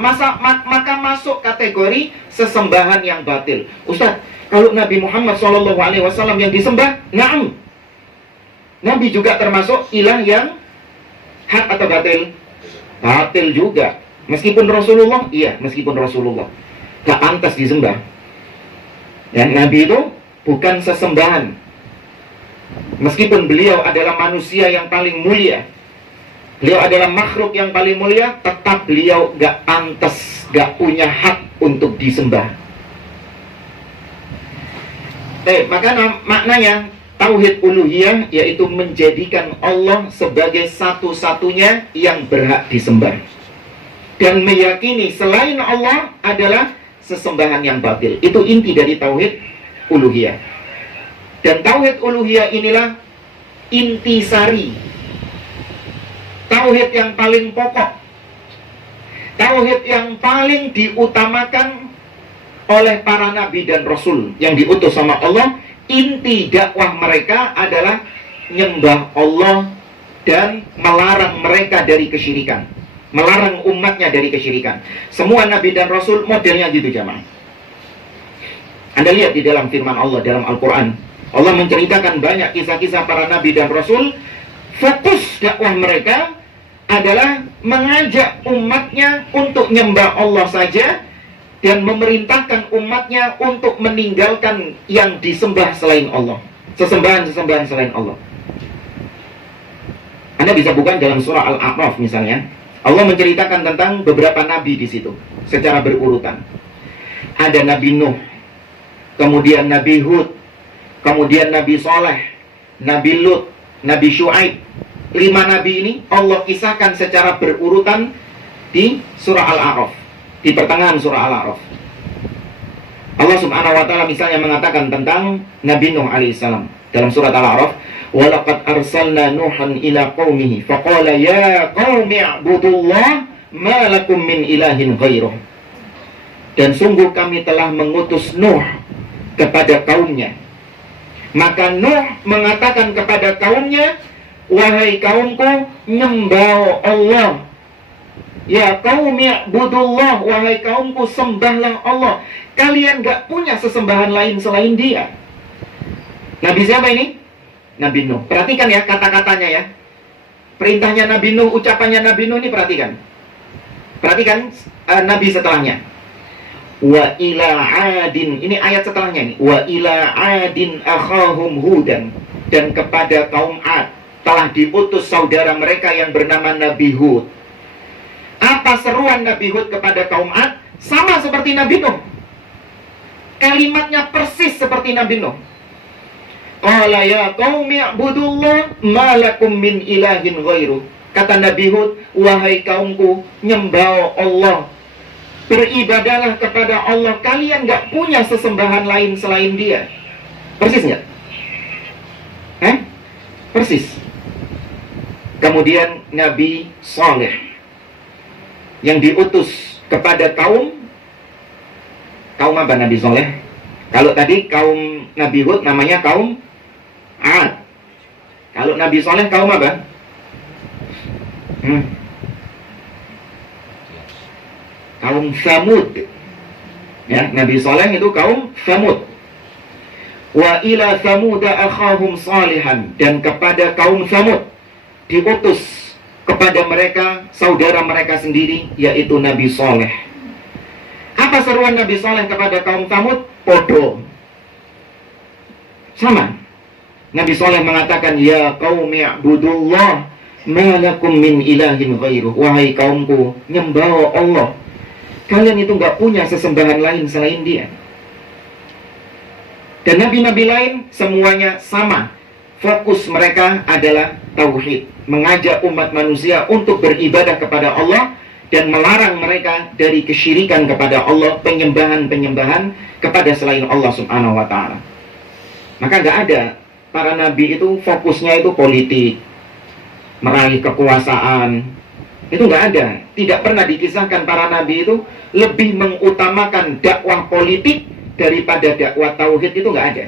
Maka masuk kategori sesembahan yang batil. Ustaz, kalau Nabi Muhammad SAW yang disembah, na'am, Nabi juga termasuk ilah yang hak atau batil? Batil juga. Meskipun Rasulullah, iya, meskipun Rasulullah gak pantas disembah. Dan Nabi itu bukan sesembahan. Meskipun beliau adalah manusia yang paling mulia, beliau adalah makhluk yang paling mulia, tetap beliau gak pantas, gak punya hak untuk disembah. Maka maknanya tauhid uluhiyah yaitu menjadikan Allah sebagai satu-satunya yang berhak disembah, dan meyakini selain Allah adalah sesembahan yang batil. Itu inti dari tauhid uluhiyah. Dan tauhid uluhiyah inilah intisari, tauhid yang paling pokok, tauhid yang paling diutamakan oleh para nabi dan rasul yang diutus sama Allah. Inti dakwah mereka adalah nyembah Allah dan melarang mereka dari kesyirikan, melarang umatnya dari kesyirikan. Semua nabi dan rasul modelnya gitu jamaah. Anda lihat di dalam firman Allah dalam Al-Quran, Allah menceritakan banyak kisah-kisah para nabi dan rasul. Fokus dakwah mereka adalah mengajak umatnya untuk nyembah Allah saja dan memerintahkan umatnya untuk meninggalkan yang disembah selain Allah, sesembahan-sesembahan selain Allah. Anda bisa buka dalam surah Al-A'raf misalnya. Allah menceritakan tentang beberapa nabi di situ secara berurutan. Ada Nabi Nuh, kemudian Nabi Hud, kemudian Nabi Saleh, Nabi Lut, Nabi Syuaib. 5 nabi ini Allah kisahkan secara berurutan di surah Al-A'raf, di pertengahan surah Al-A'raf. Allah subhanahu wa ta'ala misalnya mengatakan tentang Nabi Nuh alaihissalam dalam surat Al-A'raf, walaqad arsalna Nuhan ila qaumihi faqala ya qaumi i'budullah ma lakum min ilahin ghairuh. Dan sungguh kami telah mengutus Nuh kepada kaumnya. Maka Nuh mengatakan kepada kaumnya, wahai kaumku, nyembah Allah. Ya qaumi i'budullah, wahai kaumku, sembahlah Allah. Kalian gak punya sesembahan lain selain dia. Nabi siapa ini? Nabi Nuh. Perhatikan ya kata-katanya ya. Perintahnya Nabi Nuh, ucapannya Nabi Nuh ini perhatikan. Perhatikan Nabi setelahnya. Wa ila adin, ini ayat setelahnya ini. Wa ila adin akhahum hudan, dan kepada kaum Ad telah diutus saudara mereka yang bernama Nabi Hud. Apa seruan Nabi Hud kepada kaum Ad? Sama seperti Nabi Nuh. Kalimatnya persis seperti Nabi Nuh. Qala ya qaumi i'budullah ma lakum min ilahin ghairu. Kata Nabi Hud, wahai kaumku, nyembah Allah, beribadahlah kepada Allah. Kalian gak punya sesembahan lain selain dia. Persis gak? Persis. Kemudian Nabi Saleh yang diutus kepada kaum apa Nabi Saleh? Kalau tadi kaum Nabi Hud namanya kaum Ad. Kalau Nabi Saleh kaum apa? Kaum Samud. Ya, Nabi Saleh itu kaum Samud. Wa ila Samud akhahum salihan, dan kepada kaum Samud diutus kepada mereka saudara mereka sendiri, yaitu Nabi Saleh. Apa seruan Nabi Saleh kepada kaum Samud? Podo. Sama. Nabi Saleh mengatakan, ya qaumi i'budullah ma lakum min ilahin ghairuh. Wahai kaumku, nyembah Allah. Kalian itu gak punya sesembahan lain selain dia. Dan nabi-nabi lain semuanya sama. Fokus mereka adalah tauhid, mengajak umat manusia untuk beribadah kepada Allah dan melarang mereka dari kesyirikan kepada Allah, penyembahan-penyembahan kepada selain Allah subhanahu wa ta'ala. Maka gak ada para nabi itu fokusnya itu politik, meraih kekuasaan. Itu gak ada. Tidak pernah dikisahkan para nabi itu lebih mengutamakan dakwah politik daripada dakwah tauhid. Itu gak ada.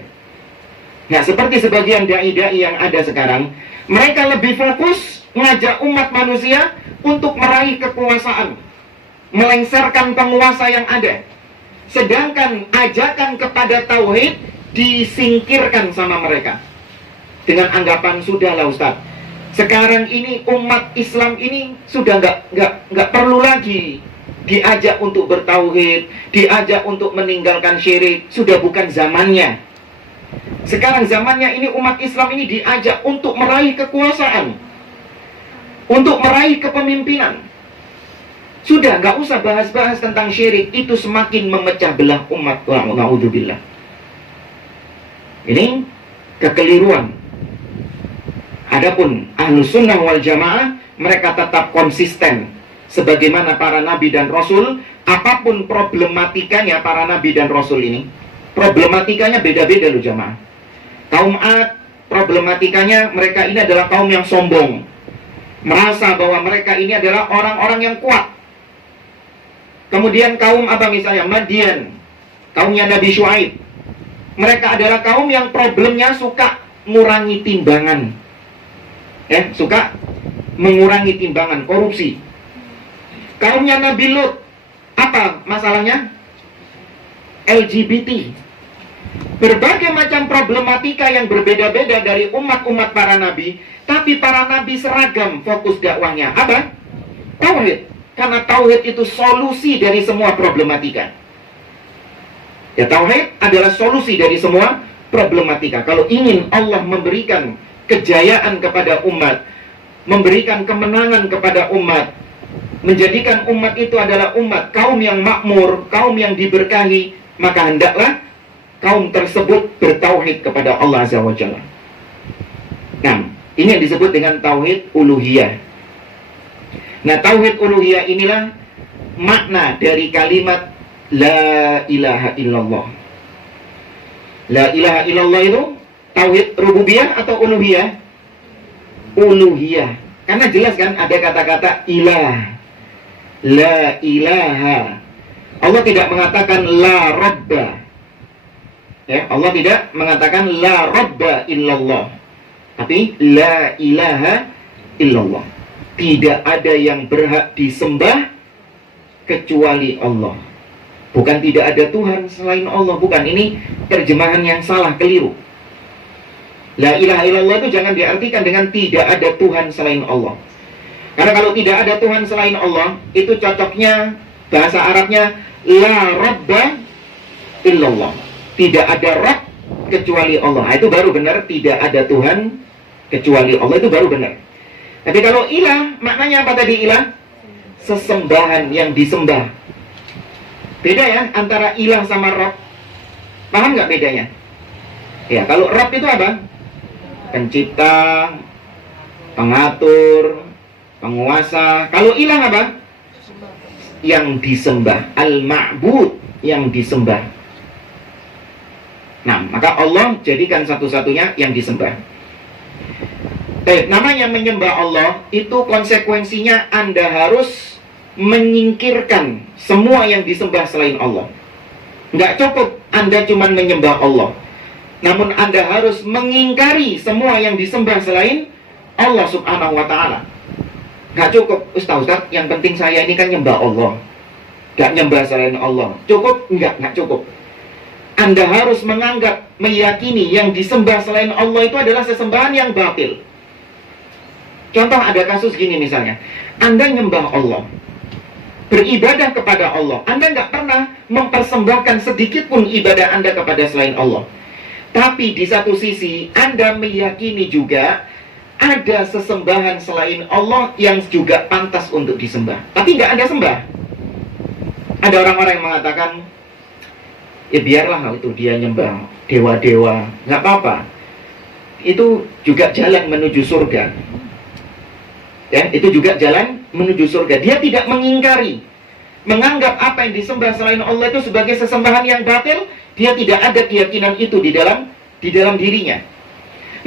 Nah, seperti sebagian dai-dai yang ada sekarang, mereka lebih fokus ngajak umat manusia untuk meraih kekuasaan, melengsarkan penguasa yang ada. Sedangkan ajakan kepada tauhid disingkirkan sama mereka dengan anggapan, sudahlah Ustaz, sekarang ini umat Islam ini sudah nggak perlu lagi diajak untuk bertauhid, diajak untuk meninggalkan syirik, sudah bukan zamannya. Sekarang zamannya ini umat Islam ini diajak untuk meraih kekuasaan, untuk meraih kepemimpinan. Sudah nggak usah bahas-bahas tentang syirik, itu semakin memecah belah umat. Na'udzubillah. Ini kekeliruan. Adapun Ahlus Sunnah wal Jamaah, mereka tetap konsisten sebagaimana para nabi dan rasul. Apapun problematikanya para nabi dan rasul ini, problematikanya beda-beda loh jamaah. Kaum Ad, problematikanya mereka ini adalah kaum yang sombong, merasa bahwa mereka ini adalah orang-orang yang kuat. Kemudian kaum apa misalnya Madian, kaumnya Nabi Syuaib. Mereka adalah kaum yang problemnya suka mengurangi timbangan. Ya, suka mengurangi timbangan, korupsi. Kaumnya Nabi Lut, apa masalahnya? LGBT. Berbagai macam problematika yang berbeda-beda dari umat-umat para nabi, tapi para nabi seragam fokus dakwahnya. Apa? Tauhid. Karena tauhid itu solusi dari semua problematika. Ya, tauhid adalah solusi dari semua problematika. Kalau ingin Allah memberikan kejayaan kepada umat, memberikan kemenangan kepada umat, menjadikan umat itu adalah umat kaum yang makmur, kaum yang diberkahi, maka hendaklah kaum tersebut bertauhid kepada Allah Azza wa Jalla. Nah, ini yang disebut dengan tauhid uluhiyah. Nah, tauhid uluhiyah inilah makna dari kalimat la ilaha illallah. La ilaha illallah itu tauhid rububiyah atau uluhiyah? Uluhiyah. Karena jelas kan ada kata-kata ilah. La ilaha. Allah tidak mengatakan la rabba. Ya, Allah tidak mengatakan la rabba illallah, tapi la ilaha illallah. Tidak ada yang berhak disembah kecuali Allah. Bukan tidak ada Tuhan selain Allah, bukan. Ini terjemahan yang salah, keliru. La ilaha illallah itu jangan diartikan dengan tidak ada Tuhan selain Allah. Karena kalau tidak ada Tuhan selain Allah, itu cocoknya bahasa Arabnya la rabba illallah. Tidak ada Rabb kecuali Allah. Nah, itu baru benar, tidak ada Tuhan kecuali Allah, itu baru benar. Tapi kalau ilah, maknanya apa tadi ilah? Sesembahan yang disembah. Beda ya antara ilah sama Rabb. Paham nggak bedanya? Ya, kalau Rabb itu apa? Pencipta, pengatur, penguasa. Kalau ilah apa? Yang disembah. Al-ma'bud, yang disembah. Nah, maka Allah jadikan satu-satunya yang disembah. Namanya menyembah Allah, itu konsekuensinya Anda harus menyingkirkan semua yang disembah selain Allah. Nggak cukup Anda cuma menyembah Allah, namun Anda harus mengingkari semua yang disembah selain Allah subhanahu wa ta'ala. Nggak cukup, Ustaz, yang penting saya ini kan nyembah Allah, nggak nyembah selain Allah. Cukup? Nggak cukup. Anda harus menganggap, meyakini yang disembah selain Allah itu adalah sesembahan yang batil. Contoh ada kasus gini misalnya, Anda nyembah Allah, beribadah kepada Allah, Anda nggak pernah mempersembahkan sedikit pun ibadah Anda kepada selain Allah. Tapi di satu sisi, Anda meyakini juga ada sesembahan selain Allah yang juga pantas untuk disembah, tapi nggak Anda sembah. Ada orang-orang yang mengatakan, ya biarlah itu dia nyembah dewa-dewa, nggak apa-apa. Itu juga jalan menuju surga. Ya, itu juga jalan menuju surga. Dia tidak mengingkari, menganggap apa yang disembah selain Allah itu sebagai sesembahan yang batil. Dia tidak ada keyakinan itu di dalam dirinya.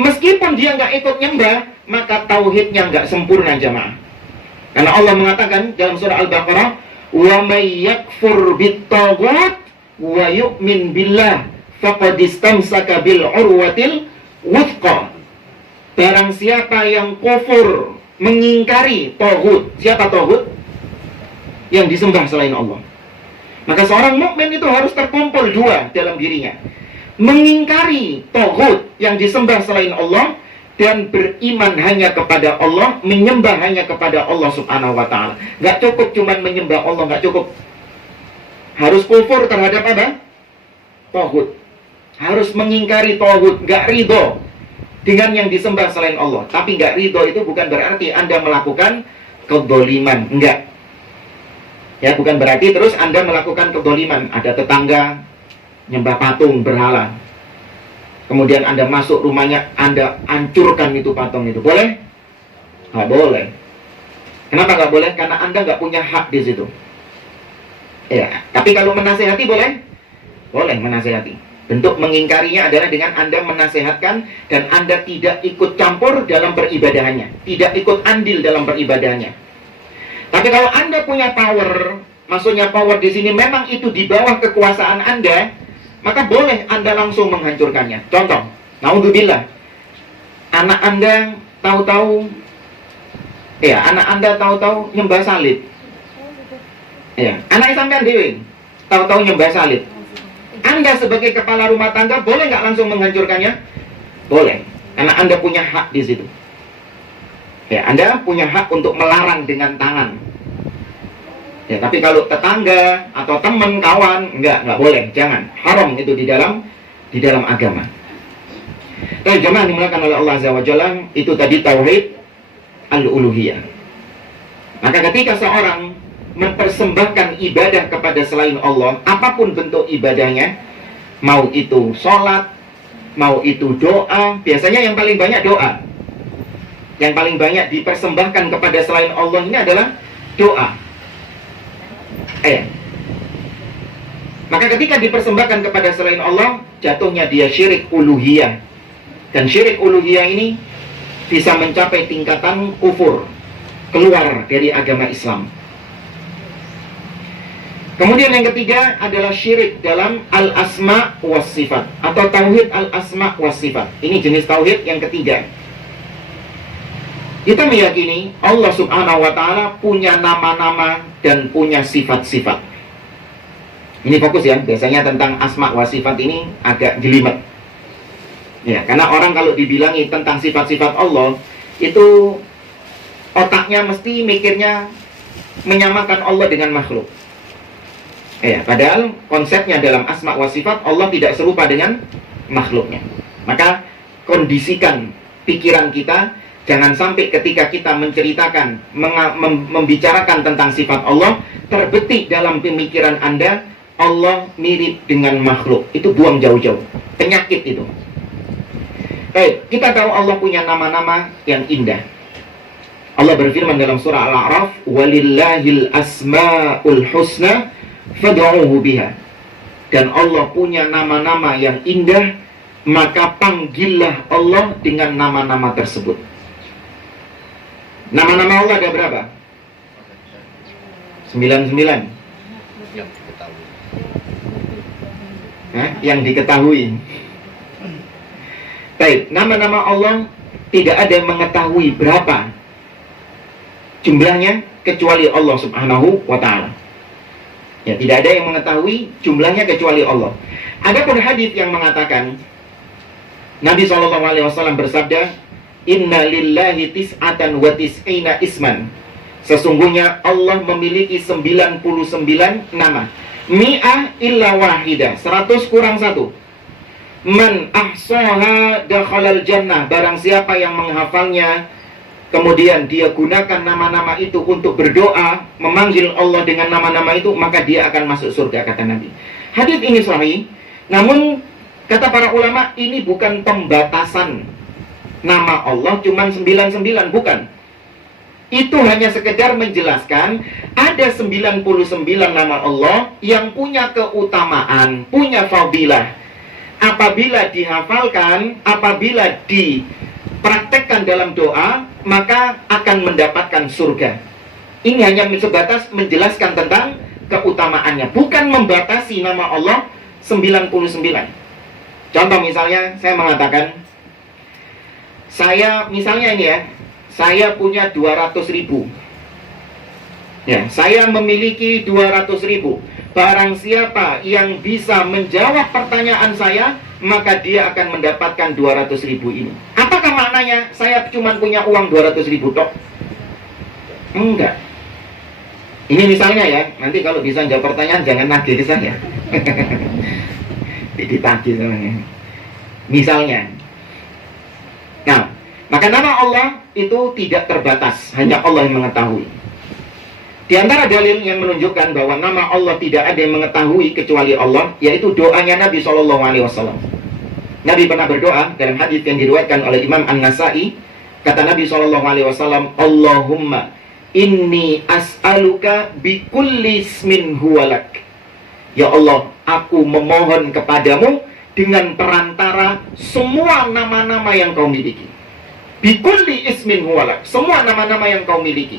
Meskipun dia nggak ikut nyembah, maka tauhidnya nggak sempurna, jamaah. Karena Allah mengatakan dalam surah Al-Baqarah, wa may yakfur bit-taghut wa yu'min billah faqad istamsaka bil urwatil wuthqa. Barang siapa yang kufur, mengingkari taghut. Siapa taghut? Yang disembah selain Allah. Maka seorang mukmin itu harus terkumpul dua dalam dirinya: mengingkari taghut yang disembah selain Allah, dan beriman hanya kepada Allah, menyembah hanya kepada Allah subhanahu wa ta'ala. Gak cukup cuman menyembah Allah, gak cukup. Harus kufur terhadap apa? Taghut. Harus mengingkari taghut, gak ridho dengan yang disembah selain Allah. Tapi gak ridho itu bukan berarti Anda melakukan kedoliman, enggak. Ya, bukan berarti terus Anda melakukan kedoliman. Ada tetangga nyembah patung berhala, kemudian Anda masuk rumahnya, Anda hancurkan itu patung itu. Boleh? Nggak boleh. Kenapa nggak boleh? Karena Anda nggak punya hak di situ. Ya, tapi kalau menasehati boleh? Boleh menasehati. Bentuk mengingkarinya adalah dengan Anda menasehatkan dan Anda tidak ikut campur dalam beribadahannya, tidak ikut andil dalam beribadahannya. Tapi kalau Anda punya power, maksudnya power di sini memang itu di bawah kekuasaan Anda, maka boleh Anda langsung menghancurkannya. Contoh, naudzubillah, anak Anda tahu-tahu nyembah salib. Ya, anak sampean dewe tahu-tahu nyembah salib. Anda sebagai kepala rumah tangga boleh nggak langsung menghancurkannya? Boleh, karena Anda punya hak di situ. Ya, Anda punya hak untuk melarang dengan tangan. Ya, tapi kalau tetangga atau teman, kawan, nggak boleh, jangan. Haram itu di dalam agama. Dan jemaah dimulakan oleh Allah Azza wa Jalla, itu tadi tauhid al-uluhiyah. Maka ketika seorang mempersembahkan ibadah kepada selain Allah, apapun bentuk ibadahnya, mau itu sholat, mau itu doa, biasanya yang paling banyak doa. Yang paling banyak dipersembahkan kepada selain Allah ini adalah doa. Maka ketika dipersembahkan kepada selain Allah, jatuhnya dia syirik uluhiyah. Dan syirik uluhiyah ini bisa mencapai tingkatan kufur, keluar dari agama Islam. Kemudian yang ketiga adalah syirik dalam al-asma was sifat, atau tauhid al-asma was sifat. Ini jenis tauhid yang ketiga. Kita meyakini Allah Subhanahu wa ta'ala punya nama-nama dan punya sifat-sifat. Ini fokus ya, biasanya tentang asma wa sifat ini agak jelimet. Ya, karena orang kalau dibilangi tentang sifat-sifat Allah, itu otaknya mesti mikirnya menyamakan Allah dengan makhluk. Ya, padahal konsepnya dalam asma wa sifat Allah tidak serupa dengan makhluknya. Maka kondisikan pikiran kita, jangan sampai ketika kita menceritakan, membicarakan tentang sifat Allah, terbetik dalam pemikiran Anda Allah mirip dengan makhluk. Itu buang jauh-jauh, penyakit itu. Baik, kita tahu Allah punya nama-nama yang indah. Allah berfirman dalam surah Al-A'raf, "Walillahil asma'ul husna fad'uhu biha." Dan Allah punya nama-nama yang indah, maka panggillah Allah dengan nama-nama tersebut. Nama-nama Allah ada berapa? 99. Yang diketahui. Baik, nama-nama Allah tidak ada yang mengetahui berapa jumlahnya kecuali Allah Subhanahu wa ta'ala. Ya, tidak ada yang mengetahui jumlahnya kecuali Allah. Adapun hadis yang mengatakan Nabi SAW bersabda, "Inna lillahi tis'atan wa tis'ina isman." Sesungguhnya Allah memiliki 99 nama. Mi'ah illa wahidah, 100 kurang 1. Man ahsaha dakhalal jannah. Barang siapa yang menghafalnya, kemudian dia gunakan nama-nama itu untuk berdoa, memanggil Allah dengan nama-nama itu, maka dia akan masuk surga, kata Nabi. Hadis ini sahih, namun kata para ulama, ini bukan pembatasan nama Allah cuma 99, bukan. Itu hanya sekedar menjelaskan ada 99 nama Allah yang punya keutamaan, punya fadilah. Apabila dihafalkan, apabila dipraktekkan dalam doa, maka akan mendapatkan surga. Ini hanya sebatas menjelaskan tentang keutamaannya, bukan membatasi nama Allah 99. Contoh misalnya, saya mengatakan, saya punya 200.000. Ya, saya memiliki 200.000. Barang siapa yang bisa menjawab pertanyaan saya, maka dia akan mendapatkan 200.000 ini. Apakah maknanya saya cuma punya uang 200.000 tok? Enggak. Ini misalnya ya, nanti kalau bisa jawab pertanyaan jangan nagih ke saya. Ditagih namanya. Misalnya. Nah, maka nama Allah itu tidak terbatas, hanya Allah yang mengetahui. Di antara dalil yang menunjukkan bahwa nama Allah tidak ada yang mengetahui kecuali Allah, yaitu doanya Nabi SAW. Nabi pernah berdoa dalam hadis yang diriwayatkan oleh Imam An-Nasai. Kata Nabi SAW, "Allahumma inni as'aluka bikulli ismin huwalak." Ya Allah, aku memohon kepadamu dengan perantara semua nama-nama yang kau miliki. Bikulli ismin huwalak, semua nama-nama yang kau miliki.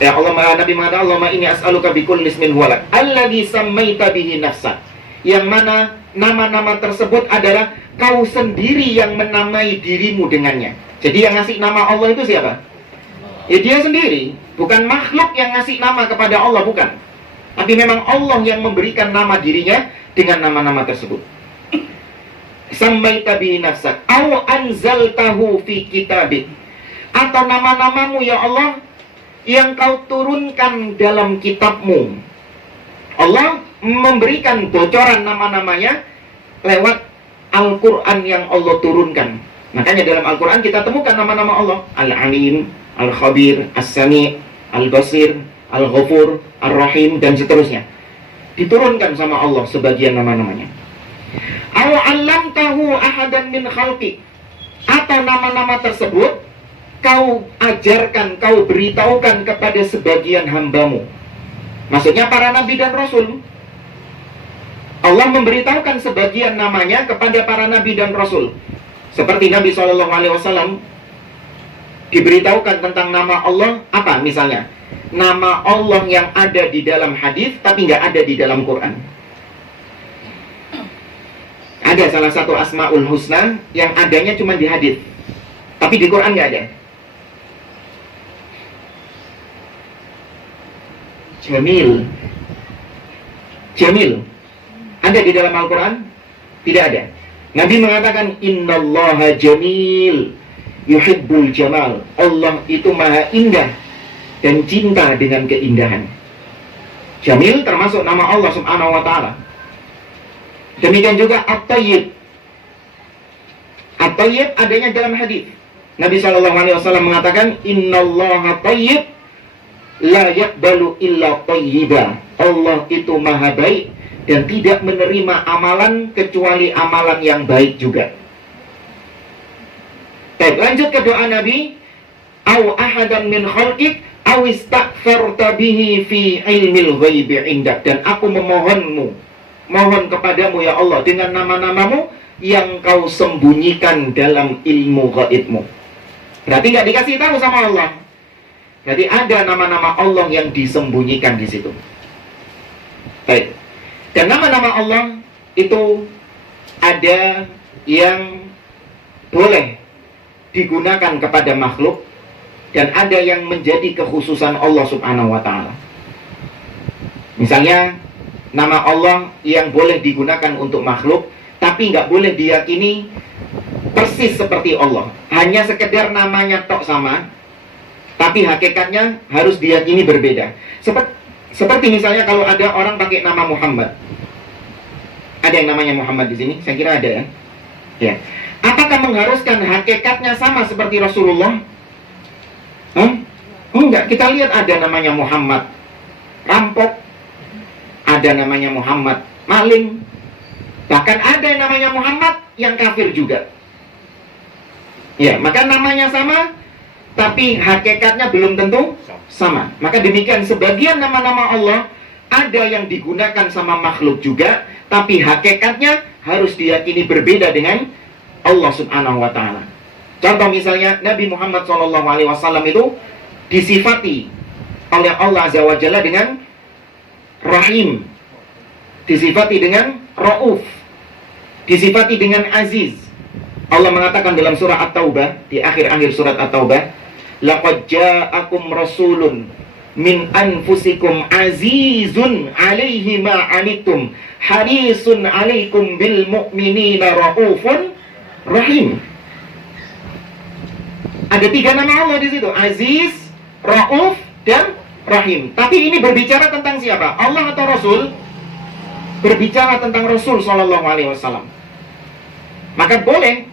Ya Allah, Nabi mengatakan, Allahumma inni as'aluka bikulli ismin huwalak alladzi sammaita bihi nafsak. Yang mana nama-nama tersebut adalah kau sendiri yang menamai dirimu dengannya. Jadi yang ngasih nama Allah itu siapa? Ya dia sendiri. Bukan makhluk yang ngasih nama kepada Allah, bukan. Tapi memang Allah yang memberikan nama dirinya dengan nama-nama tersebut. Sammaita bihi nafsak aw anzaltahu fi kitabik. Atau nama-namamu ya Allah yang kau turunkan dalam kitabmu. Allah memberikan bocoran nama-namanya lewat Al-Quran yang Allah turunkan. Makanya dalam Al-Quran kita temukan nama-nama Allah. Al-Alim, Al-Khabir, As-Sami', Al-Basir, Al-Ghafur, Ar-Rahim, dan seterusnya. Diturunkan sama Allah sebagian nama-namanya. Aw 'allamtahu ahadan min khalqik. Atau nama-nama tersebut kau ajarkan, kau beritahukan kepada sebagian hambamu. Maksudnya para nabi dan rasul. Allah memberitahukan sebagian namanya kepada para nabi dan rasul. Seperti Nabi SAW diberitahukan tentang nama Allah, apa misalnya? Nama Allah yang ada di dalam hadis tapi nggak ada di dalam Quran. Ada salah satu Asmaul Husna yang adanya cuma di hadis, tapi di Quran nggak ada. Jamil. Jamil ada di dalam Al-Quran? Tidak ada. Nabi mengatakan innallaha jamil yuhibbul jamal. Allah itu maha indah dan cinta dengan keindahan. Jamil termasuk nama Allah subhanahu wa ta'ala. Demikian juga At-Tayyib. At-Tayyib adanya dalam hadis. Nabi SAW mengatakan innallaha tayyib la yaqbalu illa tayyiba. Allah itu maha baik dan tidak menerima amalan kecuali amalan yang baik juga. Baik, lanjut ke doa Nabi. Au ahadan min khalqik au istaghfarta bihi fi ilmil ghaibi indak. Dan aku mohon kepadamu ya Allah dengan nama-namamu yang kau sembunyikan dalam ilmu gaibmu. Berarti nggak dikasih tahu sama Allah. Berarti ada nama-nama Allah yang disembunyikan di situ. Baik. Dan nama-nama Allah itu ada yang boleh digunakan kepada makhluk dan ada yang menjadi kekhususan Allah subhanahu wa ta'ala. Misalnya nama Allah yang boleh digunakan untuk makhluk tapi nggak boleh diyakini persis seperti Allah. Hanya sekedar namanya tok sama, tapi hakikatnya harus diyakini berbeda. Seperti misalnya kalau ada orang pakai nama Muhammad. Ada yang namanya Muhammad di sini? Saya kira ada ya. Ya. Apakah mengharuskan hakikatnya sama seperti Rasulullah? Enggak. Kita lihat ada namanya Muhammad rampok, ada namanya Muhammad maling, bahkan ada yang namanya Muhammad yang kafir juga. Ya, maka namanya sama, tapi hakikatnya belum tentu sama. Maka demikian sebagian nama-nama Allah ada yang digunakan sama makhluk juga, tapi hakikatnya harus diyakini berbeda dengan Allah subhanahu wa ta'ala. Contoh misalnya Nabi Muhammad SAW itu disifati oleh Allah azza wa jalla dengan Rahim, disifati dengan Ra'uf, disifati dengan Aziz. Allah mengatakan dalam surah At-Taubah, di akhir-akhir surat At-Taubah, laqad ja'akum rasulun min anfusikum azizun alaihi ma anittum harisun alaikum bil mu'minina raufun rahim. Ada 3 nama Allah di situ, Aziz, Rauf, dan Rahim. Tapi ini berbicara tentang siapa? Allah atau Rasul? Berbicara tentang Rasul sallallahu alaihi wasallam. Maka boleh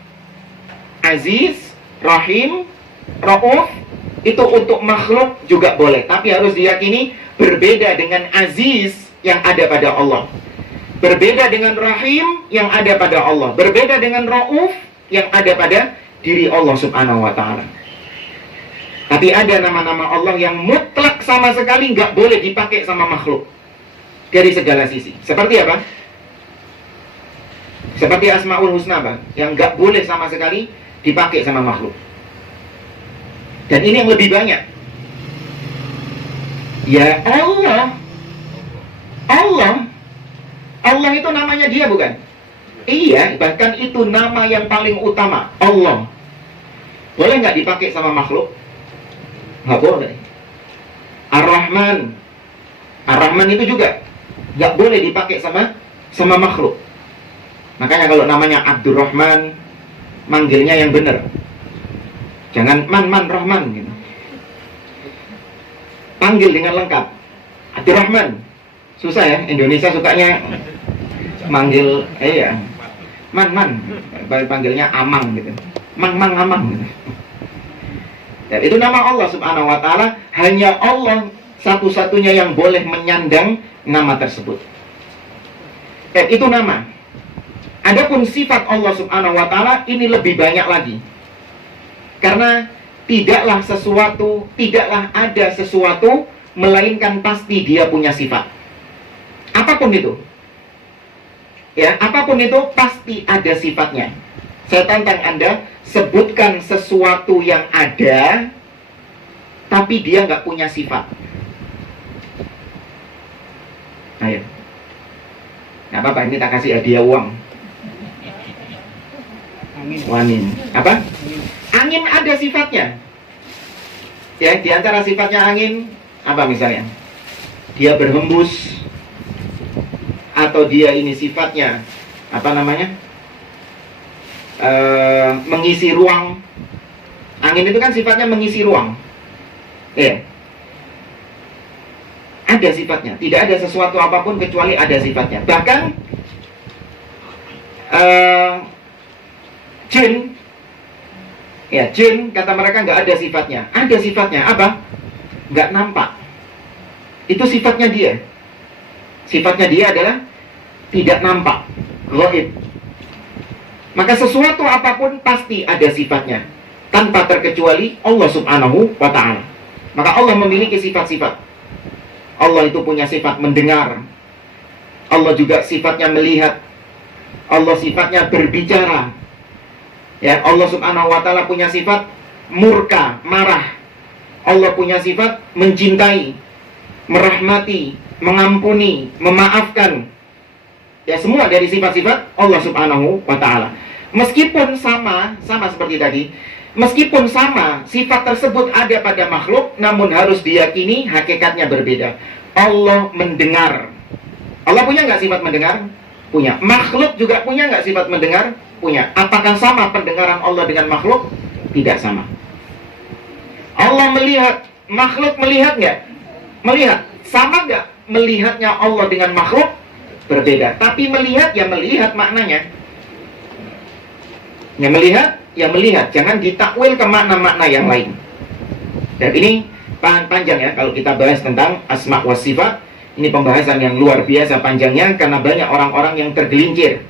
Aziz, Rahim, Rauf itu untuk makhluk juga boleh, tapi harus diyakini berbeda dengan Aziz yang ada pada Allah, berbeda dengan Rahim yang ada pada Allah, berbeda dengan Rauf yang ada pada diri Allah subhanahu wa ta'ala. Tapi ada nama-nama Allah yang mutlak sama sekali nggak boleh dipakai sama makhluk dari segala sisi. Seperti apa? Seperti Asmaul Husna, Bang, yang nggak boleh sama sekali dipakai sama makhluk. Dan ini yang lebih banyak. Ya Allah. Allah itu namanya dia bukan? Iya, bahkan itu nama yang paling utama, Allah. Boleh nggak dipakai sama makhluk? Nggak boleh. Ar-Rahman. Ar-Rahman itu juga nggak boleh dipakai sama makhluk. Makanya kalau namanya Abdurrahman, manggilnya yang benar. Jangan Man Rahman gitu. Panggil dengan lengkap. Abdurrahman. Susah ya, Indonesia sukanya manggil Man. Panggilnya Amang gitu. Mang Amang gitu. Dan itu nama Allah Subhanahu wa taala, hanya Allah satu-satunya yang boleh menyandang nama tersebut. Itu nama. Adapun sifat Allah Subhanahu wa taala ini lebih banyak lagi. Karena tidaklah ada sesuatu melainkan pasti dia punya sifat. Apapun itu. Ya, apapun itu pasti ada sifatnya. Saya tantang Anda, sebutkan sesuatu yang ada tapi dia nggak punya sifat. Ayo. Nggak apa-apa, ini tak kasih hadiah uang. Angin. Apa? Angin ada sifatnya. Ya, di antara sifatnya angin apa misalnya? Dia berhembus, atau dia ini sifatnya apa namanya? Mengisi ruang. Angin itu kan sifatnya mengisi ruang. Ya. Ada sifatnya. Tidak ada sesuatu apapun kecuali ada sifatnya. Bahkan jin, ya jin kata mereka nggak ada sifatnya. Ada sifatnya apa? Nggak nampak. Itu sifatnya dia. Sifatnya dia adalah tidak nampak, ghaib. Maka sesuatu apapun pasti ada sifatnya, tanpa terkecuali Allah Subhanahu wa ta'ala. Maka Allah memiliki sifat-sifat. Allah itu punya sifat mendengar. Allah juga sifatnya melihat. Allah sifatnya berbicara. Ya, Allah Subhanahu wa ta'ala punya sifat murka, marah. Allah punya sifat mencintai, merahmati, mengampuni, memaafkan. Ya, semua dari sifat-sifat Allah Subhanahu wa ta'ala. Meskipun sama seperti tadi, meskipun sama, sifat tersebut ada pada makhluk, namun harus diyakini hakikatnya berbeda. Allah mendengar. Allah punya nggak sifat mendengar? Punya. Makhluk juga punya nggak sifat mendengar? Punya. Apakah sama pendengaran Allah dengan makhluk? Tidak sama. Allah melihat, makhluk melihat nggak? Melihat. Sama nggak melihatnya Allah dengan makhluk? Berbeda. Tapi melihat ya melihat maknanya. Ya melihat. Jangan ditakwil ke makna-makna yang lain. Dan ini panjang ya kalau kita bahas tentang asma wa sifat. Ini pembahasan yang luar biasa panjangnya karena banyak orang-orang yang tergelincir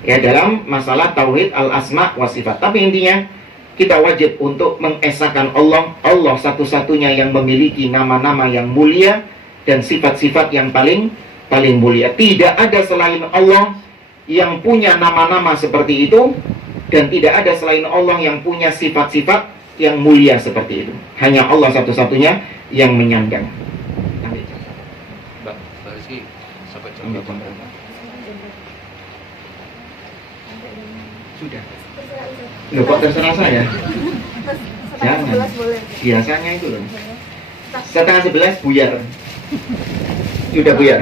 ya dalam masalah tauhid al-asma wa sifat. Tapi intinya kita wajib untuk mengesahkan Allah. Allah satu-satunya yang memiliki nama-nama yang mulia dan sifat-sifat yang paling mulia. Tidak ada selain Allah yang punya nama-nama seperti itu, dan tidak ada selain Allah yang punya sifat-sifat yang mulia seperti itu. Hanya Allah satu-satunya yang menyandang. Sudah. Loh, kok terserah saya? Jangan. Biasanya itu loh. 10:30 buyar. Sudah buyar.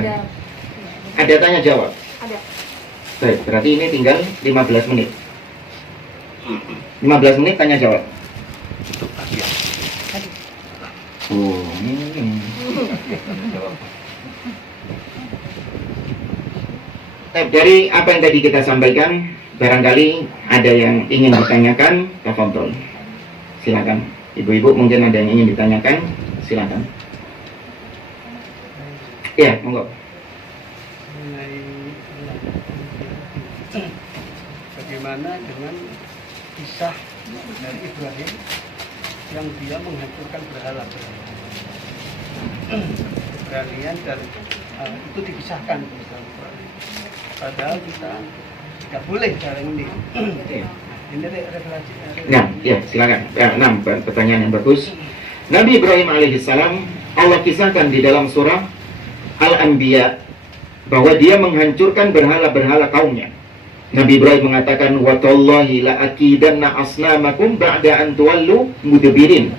Ada tanya jawab? Ada. Baik, berarti ini tinggal 15 menit. 15 menit tanya jawab. Oh, ini. Dari apa yang tadi kita sampaikan, barangkali ada yang ingin ditanyakan, tafadhol. Silakan. Ibu-ibu mungkin ada yang ingin ditanyakan, silakan. Ya, monggo. Bagaimana dengan kisah dari Ibrahim yang dia menghancurkan berhala? Keberanian dan itu dipisahkan. Padahal kita tidak boleh cara ini. Ini revelasi. Nah, ya silakan. Ya, pertanyaan yang bagus. Nabi Ibrahim alaihissalam Allah kisahkan di dalam surah Al-Anbiya bahwa dia menghancurkan berhala-berhala kaumnya. Nabi Ibrahim mengatakan, wa tallahi la akidanna asnamakum ba'da an tuwallu mudbirin.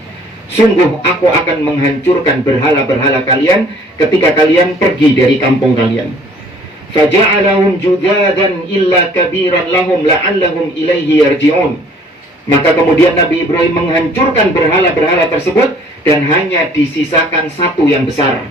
Sungguh aku akan menghancurkan berhala-berhala kalian ketika kalian pergi dari kampung kalian. Faja'alahum judadan illa kabiran lahum la'allahum ilaihi yarji'un. Maka kemudian Nabi Ibrahim menghancurkan berhala-berhala tersebut dan hanya disisakan satu yang besar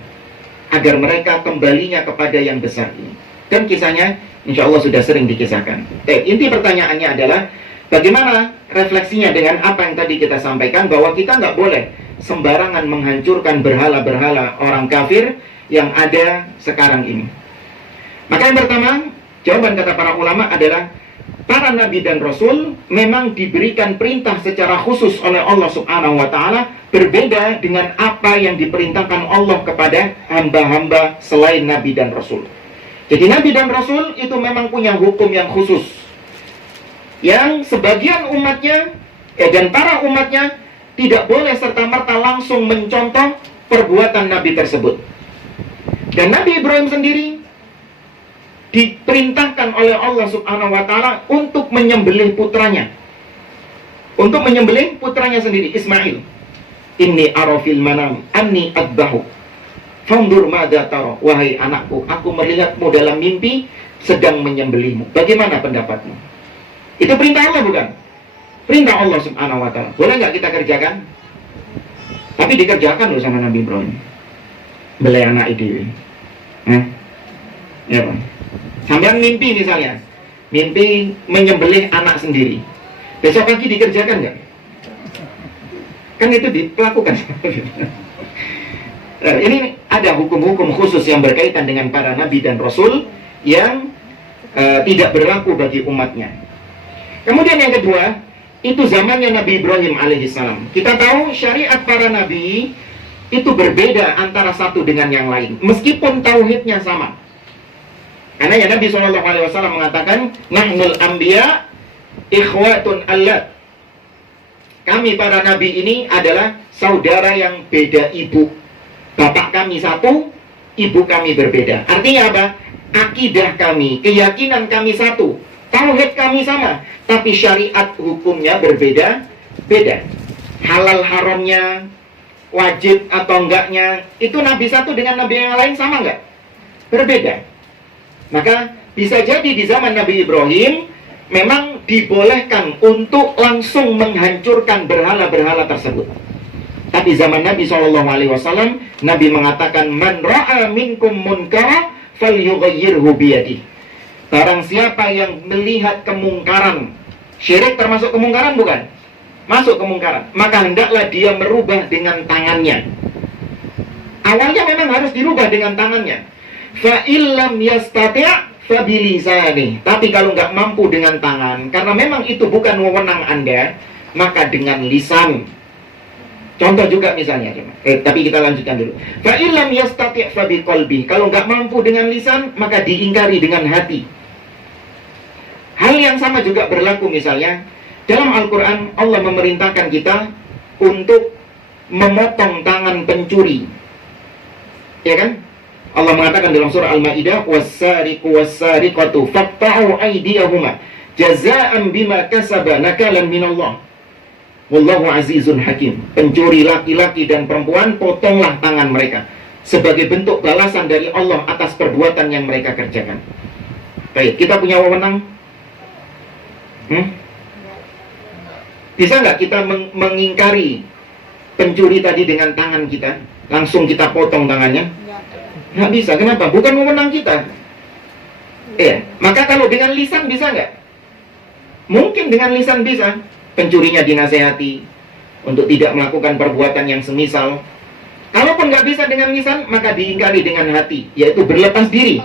agar mereka kembalinya kepada yang besar ini. Dan kisahnya insya Allah sudah sering dikisahkan. Inti pertanyaannya adalah bagaimana refleksinya dengan apa yang tadi kita sampaikan, bahwa kita nggak boleh sembarangan menghancurkan berhala-berhala orang kafir yang ada sekarang ini. Maka yang pertama, jawaban kata para ulama adalah para nabi dan rasul memang diberikan perintah secara khusus oleh Allah Subhanahu wa taala, berbeda dengan apa yang diperintahkan Allah kepada hamba-hamba selain nabi dan rasul. Jadi nabi dan rasul itu memang punya hukum yang khusus, yang sebagian umatnya dan para umatnya tidak boleh serta-merta langsung mencontoh perbuatan nabi tersebut. Dan Nabi Ibrahim sendiri diperintahkan oleh Allah Subhanahu wa taala untuk menyembelih putranya. Untuk menyembelih putranya sendiri, Ismail. Inni arafil manam anni adbahu. Fandur madza tara. Wahai anakku, aku melihatmu dalam mimpi sedang menyembelihmu. Bagaimana pendapatmu? Itu perintah Allah bukan? Perintah Allah Subhanahu wa taala. Boleh nggak kita kerjakan? Tapi dikerjakan loh sama Nabi Ibrahim. Belai anak itu. Ya, Pak. Sampai mimpi misalnya, mimpi menyembelih anak sendiri, besok pagi dikerjakan nggak? Kan itu dilakukan. Ini ada hukum-hukum khusus yang berkaitan dengan para nabi dan rasul yang tidak berlaku bagi umatnya. Kemudian yang kedua, itu zamannya Nabi Ibrahim alaihissalam. Kita tahu syariat para nabi itu berbeda antara satu dengan yang lain, meskipun tauhidnya sama. Karena ya Nabi SAW mengatakan, Nahnul anbiya ikhwatun allat. Kami para nabi ini adalah saudara yang beda ibu. Bapak kami satu, ibu kami berbeda. Artinya apa? Akidah kami, keyakinan kami satu, tauhid kami sama, tapi syariat hukumnya berbeda-beda. Halal haramnya, wajib atau enggaknya, itu nabi satu dengan nabi yang lain sama enggak? Berbeda. Maka bisa jadi di zaman Nabi Ibrahim memang dibolehkan untuk langsung menghancurkan berhala-berhala tersebut. Tapi zaman Nabi SAW, Nabi mengatakan, Man ra'a minkum munkara falyughayyirhu biyadihi. Barang siapa yang melihat kemungkaran, syirik termasuk kemungkaran bukan? Masuk kemungkaran. Maka hendaklah dia merubah dengan tangannya. Awalnya memang harus dirubah dengan tangannya. Fa illam yastati' fa bilisani. Tapi kalau nggak mampu dengan tangan, karena memang itu bukan wewenang Anda, maka dengan lisan. Contoh juga misalnya, tapi kita lanjutkan dulu. Fa illam yastati' fa biqalbi. Kalau nggak mampu dengan lisan, maka diingkari dengan hati. Hal yang sama juga berlaku misalnya dalam Al-Quran. Allah memerintahkan kita untuk memotong tangan pencuri, ya kan? Allah mengatakan dalam surah Al-Maidah, was-sariqu was-sariqatu faqta'u aydiyahuma jazaa'an bima kasaba nakalan minallah wallahu azizun hakim. Pencuri laki-laki dan perempuan, potonglah tangan mereka sebagai bentuk balasan dari Allah atas perbuatan yang mereka kerjakan. Baik, kita punya wewenang? Bisa nggak kita mengingkari pencuri tadi dengan tangan kita? Langsung kita potong tangannya? Nggak bisa. Kenapa? Bukan wewenang kita. Maka kalau dengan lisan bisa nggak? Mungkin dengan lisan bisa. Pencurinya dinasehati untuk tidak melakukan perbuatan yang semisal. Kalaupun nggak bisa dengan lisan, maka diingkari dengan hati, yaitu berlepas diri.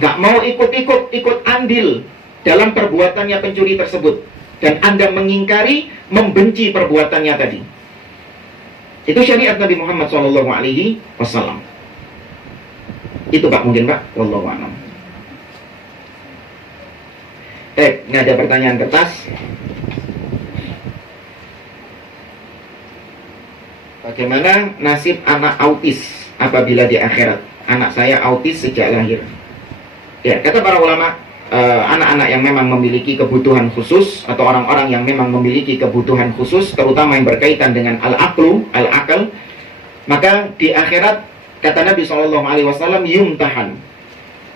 Nggak mau ikut andil dalam perbuatannya pencuri tersebut. Dan Anda mengingkari, membenci perbuatannya tadi. Itu syariat Nabi Muhammad SAW. Itu Pak, mungkin Pak. Wallahu a'lam. Ini ada pertanyaan kertas. bagaimana nasib anak autis apabila di akhirat. Anak saya autis sejak lahir. Ya, kata para ulama, anak-anak yang memang memiliki kebutuhan khusus atau orang-orang yang memang memiliki kebutuhan khusus, terutama yang berkaitan dengan al-akal, maka di akhirat, kata Nabi SAW, yumtahan.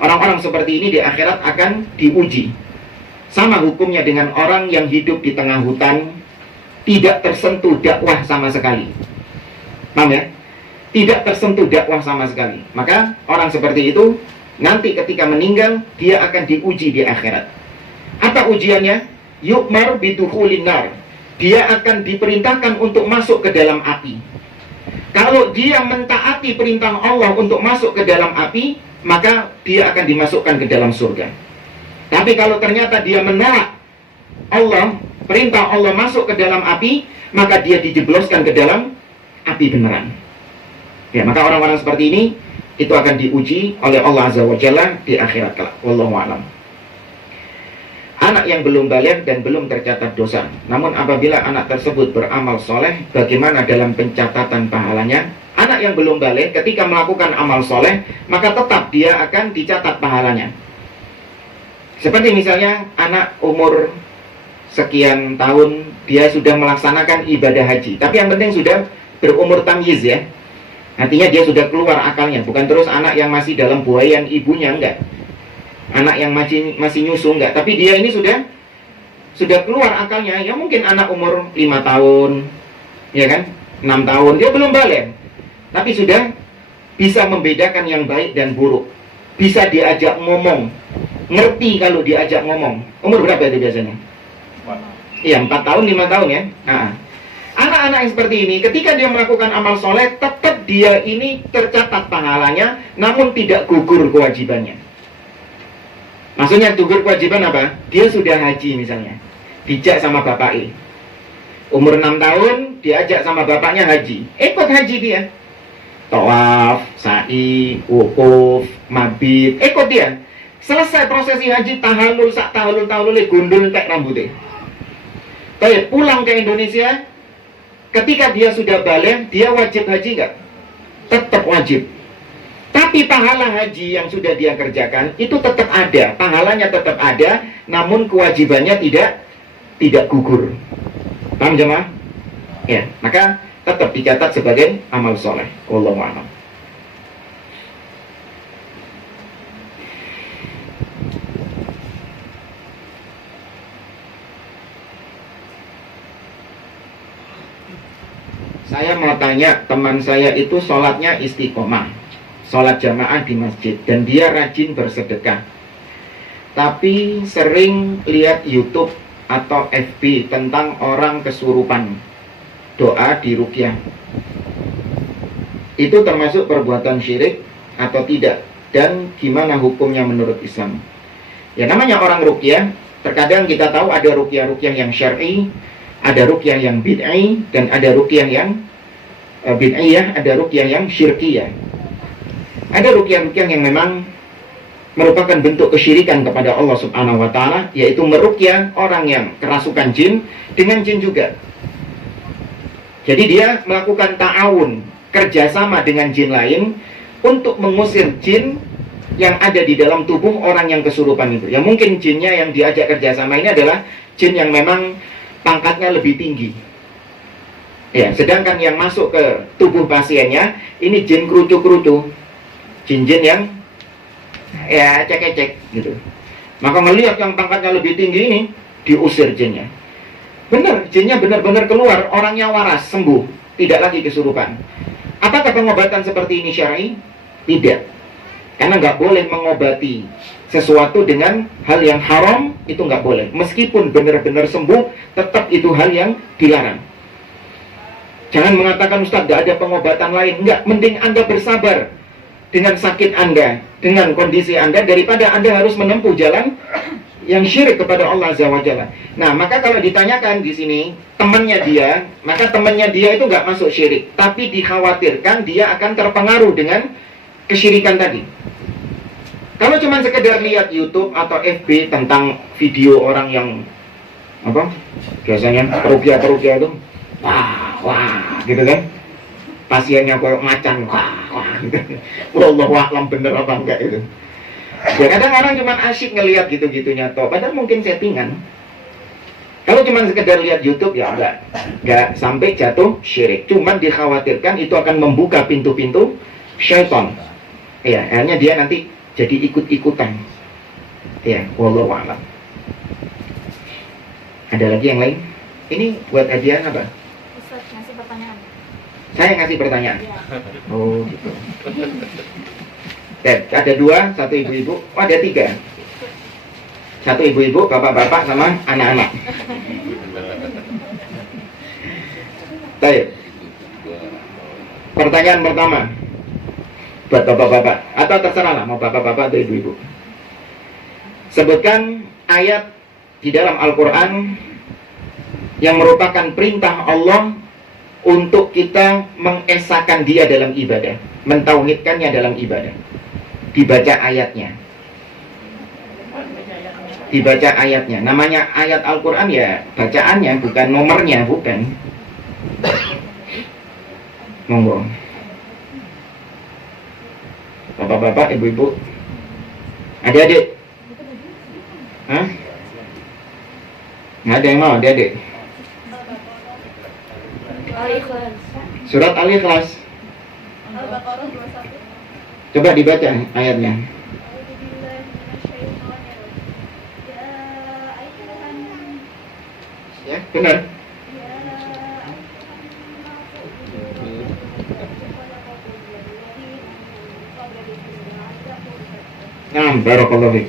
Orang-orang seperti ini di akhirat akan diuji. Sama hukumnya dengan orang yang hidup di tengah hutan, tidak tersentuh dakwah sama sekali. Paham ya? Tidak tersentuh dakwah sama sekali. Maka orang seperti itu nanti ketika meninggal dia akan diuji di akhirat. Apa ujiannya? Yu'mar bidukhulin nar. Dia akan diperintahkan untuk masuk ke dalam api. Kalau dia mentaati perintah Allah untuk masuk ke dalam api, maka dia akan dimasukkan ke dalam surga. Tapi kalau ternyata dia menolak Allah, perintah Allah masuk ke dalam api, maka dia dijebloskan ke dalam api beneran. Ya, maka orang-orang seperti ini itu akan diuji oleh Allah Azza wa Jalla di akhirat kelak. Wallahu a'lam. Anak yang belum baligh dan belum tercatat dosa, namun apabila anak tersebut beramal soleh, bagaimana dalam pencatatan pahalanya? Anak yang belum baligh ketika melakukan amal soleh, maka tetap dia akan dicatat pahalanya. Seperti misalnya anak umur sekian tahun, dia sudah melaksanakan ibadah haji, tapi yang penting sudah berumur tamyiz ya. Artinya dia sudah keluar akalnya, bukan terus anak yang masih dalam buayan ibunya, enggak. Anak yang masih nyusu, enggak. Tapi dia ini sudah keluar akalnya. Ya mungkin anak umur 5 tahun, ya kan, 6 tahun, dia belum baligh, tapi sudah bisa membedakan yang baik dan buruk, bisa diajak ngomong, ngerti kalau diajak ngomong. Umur berapa itu biasanya? Iya, 4 tahun, 5 tahun ya. Nah, anak-anak yang seperti ini, ketika dia melakukan amal soleh, tetap dia ini tercatat pahalanya, namun tidak gugur kewajibannya. Maksudnya gugur kewajiban apa? Dia sudah haji misalnya, dijak sama bapaknya. Umur 6 tahun, diajak sama bapaknya haji. Ikut haji dia. Tawaf, sa'i, wukuf, mabit, ikut dia. Selesai prosesi haji, tahallul, sak tahallul, gundul tek rambutnya. Baik, pulang ke Indonesia. Ketika dia sudah baligh, dia wajib haji nggak? Tetap wajib. Tapi pahala haji yang sudah dia kerjakan itu tetap ada, pahalanya tetap ada, namun kewajibannya tidak gugur. Paham jemaah? Ya, maka tetap dicatat sebagai amal soleh. Wallahu a'lam. Saya mau tanya, teman saya itu sholatnya istiqomah, sholat jamaah di masjid, dan dia rajin bersedekah. Tapi sering lihat YouTube atau FB tentang orang kesurupan, doa di ruqyah. Itu termasuk perbuatan syirik atau tidak? Dan gimana hukumnya menurut Islam? Ya, namanya orang ruqyah, terkadang kita tahu ada ruqyah-ruqyah yang syar'i, ada ruqyah yang bid'ah, dan ada ruqyah yang bid'ah, ada ruqyah yang syirkiyah. Ada ruqyah-ruqyah yang memang merupakan bentuk kesyirikan kepada Allah Subhanahu wa taala, yaitu meruqyah orang yang kerasukan jin dengan jin juga. Jadi dia melakukan ta'awun, kerjasama dengan jin lain untuk mengusir jin yang ada di dalam tubuh orang yang kesurupan itu. Ya mungkin jinnya yang diajak kerjasama ini adalah jin yang memang pangkatnya lebih tinggi. Ya, sedangkan yang masuk ke tubuh pasiennya ini jin kerucu-kerucu, jin-jin yang ya cek-cek gitu. Maka melihat yang pangkatnya lebih tinggi ini, diusir jinnya. Benar, jinnya benar-benar keluar, orangnya waras, sembuh, tidak lagi kesurupan. Apakah pengobatan seperti ini syar'i? Tidak. Karena nggak boleh mengobati sesuatu dengan hal yang haram, itu nggak boleh. Meskipun benar-benar sembuh, tetap itu hal yang dilarang. Jangan mengatakan, Ustaz, nggak ada pengobatan lain. Nggak, mending Anda bersabar dengan sakit Anda, dengan kondisi Anda, daripada Anda harus menempuh jalan yang syirik kepada Allah Azza wa Jalla. Nah, maka kalau ditanyakan di sini temannya dia, maka temannya dia itu nggak masuk syirik, tapi dikhawatirkan dia akan terpengaruh dengan kesyirikan tadi. Kalau cuma sekedar lihat YouTube atau FB tentang video orang yang apa? Biasanya perukia itu, wah, gitu kan? pasiennya kayak macan, wah gitu. Wallahu a'lam bener apa enggak itu. Ya kadang orang cuma asyik ngelihat gitu-gitunya toh, padahal mungkin settingan. Kalau cuma sekedar lihat YouTube ya enggak sampai jatuh syirik. Cuman dikhawatirkan itu akan membuka pintu-pintu syaitan. Ya, akhirnya dia nanti jadi ikut-ikutan. Ya, wallahu a'lam. Ada lagi yang lain? Ini buat hadiah apa? Ustaz ngasih pertanyaan. Saya ngasih pertanyaan. Ya. Oh gitu. Ada 2, 1 ibu-ibu. Oh ada 3. 1 ibu-ibu, bapak-bapak sama anak-anak. Baik. Pertanyaan pertama buat bapak-bapak atau terserah lah mau bapak-bapak atau ibu-ibu. Sebutkan ayat di dalam Al-Quran yang merupakan perintah Allah untuk kita mengesahkan dia dalam ibadah, mentauhidkannya dalam ibadah. Dibaca ayatnya. Dibaca ayatnya. Namanya ayat Al-Quran ya bacaannya, bukan nomornya, bukan. Monggo. Bapak-bapak, ibu-ibu, adik-adik. Hah? Nggak ada yang mau, adik-adik. Al-Ikhlas. Surat Al-Ikhlas. Al-Baqarah 21. Coba dibaca ayatnya. Ya, benar. Nah, barakallahu fiik.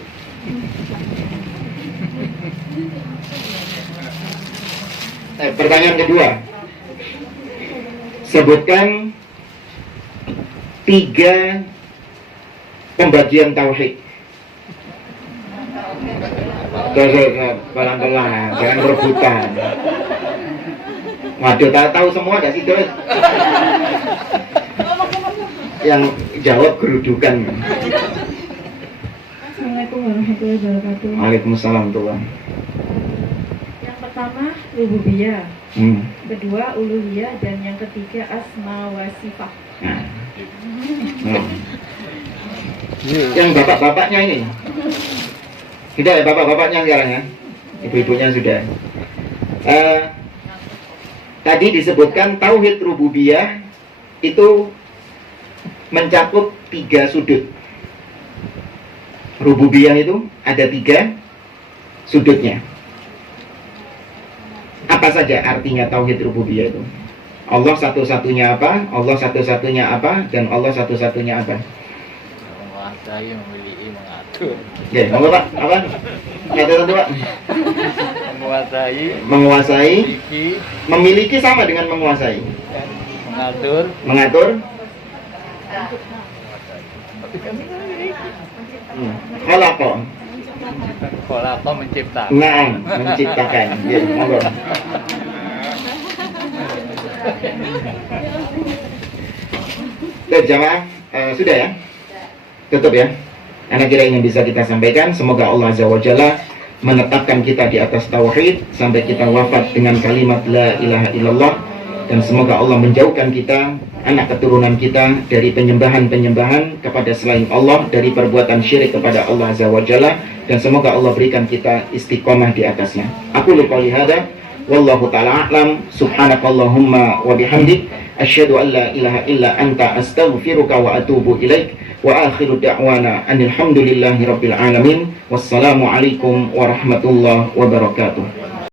Pertanyaan kedua. Sebutkan 3 pembagian tauhid. Pelan-pelan, jangan rebutan. Waduh, tahu semua dah sih terus. Yang jawab gerudukan. Assalamualaikum warahmatullahi wabarakatuh. Waalaikumsalam Tuhan. Yang pertama rububiyah, Hmm. kedua uluhiyah, dan yang ketiga asma wa sifat. Nah. Hmm. Yang bapak-bapaknya ini. Tidak ya bapak-bapaknya sekarang ya. Ibu-ibunya sudah. Tadi disebutkan tauhid rububiyah itu mencakup 3 sudut. Rububiyah itu ada 3 sudutnya. Apa saja artinya tauhid rububiyah itu? Allah satu-satunya apa? Allah satu-satunya apa? Dan Allah satu-satunya apa? Menguasai, memiliki, mengatur. Ya, monggo Pak. Apa? Satu-satu Pak. Menguasai, Menguasai, memiliki, memiliki sama dengan menguasai. mengatur. Mengatur. Khalaqa. Khalaqa, menciptakan. Naam, menciptakan. Ya, monggo. Jamaah, sudah ya? Tutup ya. Anak kira yang bisa kita sampaikan. Semoga Allah Azza wa Jalla menetapkan kita di atas tauhid sampai kita wafat dengan kalimat la ilaha illallah, dan semoga Allah menjauhkan kita, anak keturunan kita, dari penyembahan-penyembahan kepada selain Allah, dari perbuatan syirik kepada Allah Azza wa Jalla, dan semoga Allah berikan kita istiqomah di atasnya. Aku lupa lihada, wallahu ta'ala a'lam, subhanakallahumma wa bihamdik, asyhadu an la ilaha illa anta astaghfiruka wa atubu ilaik, wa akhiru da'wana anil hamdulillahi rabbil alamin, wassalamu alaikum warahmatullahi wabarakatuh.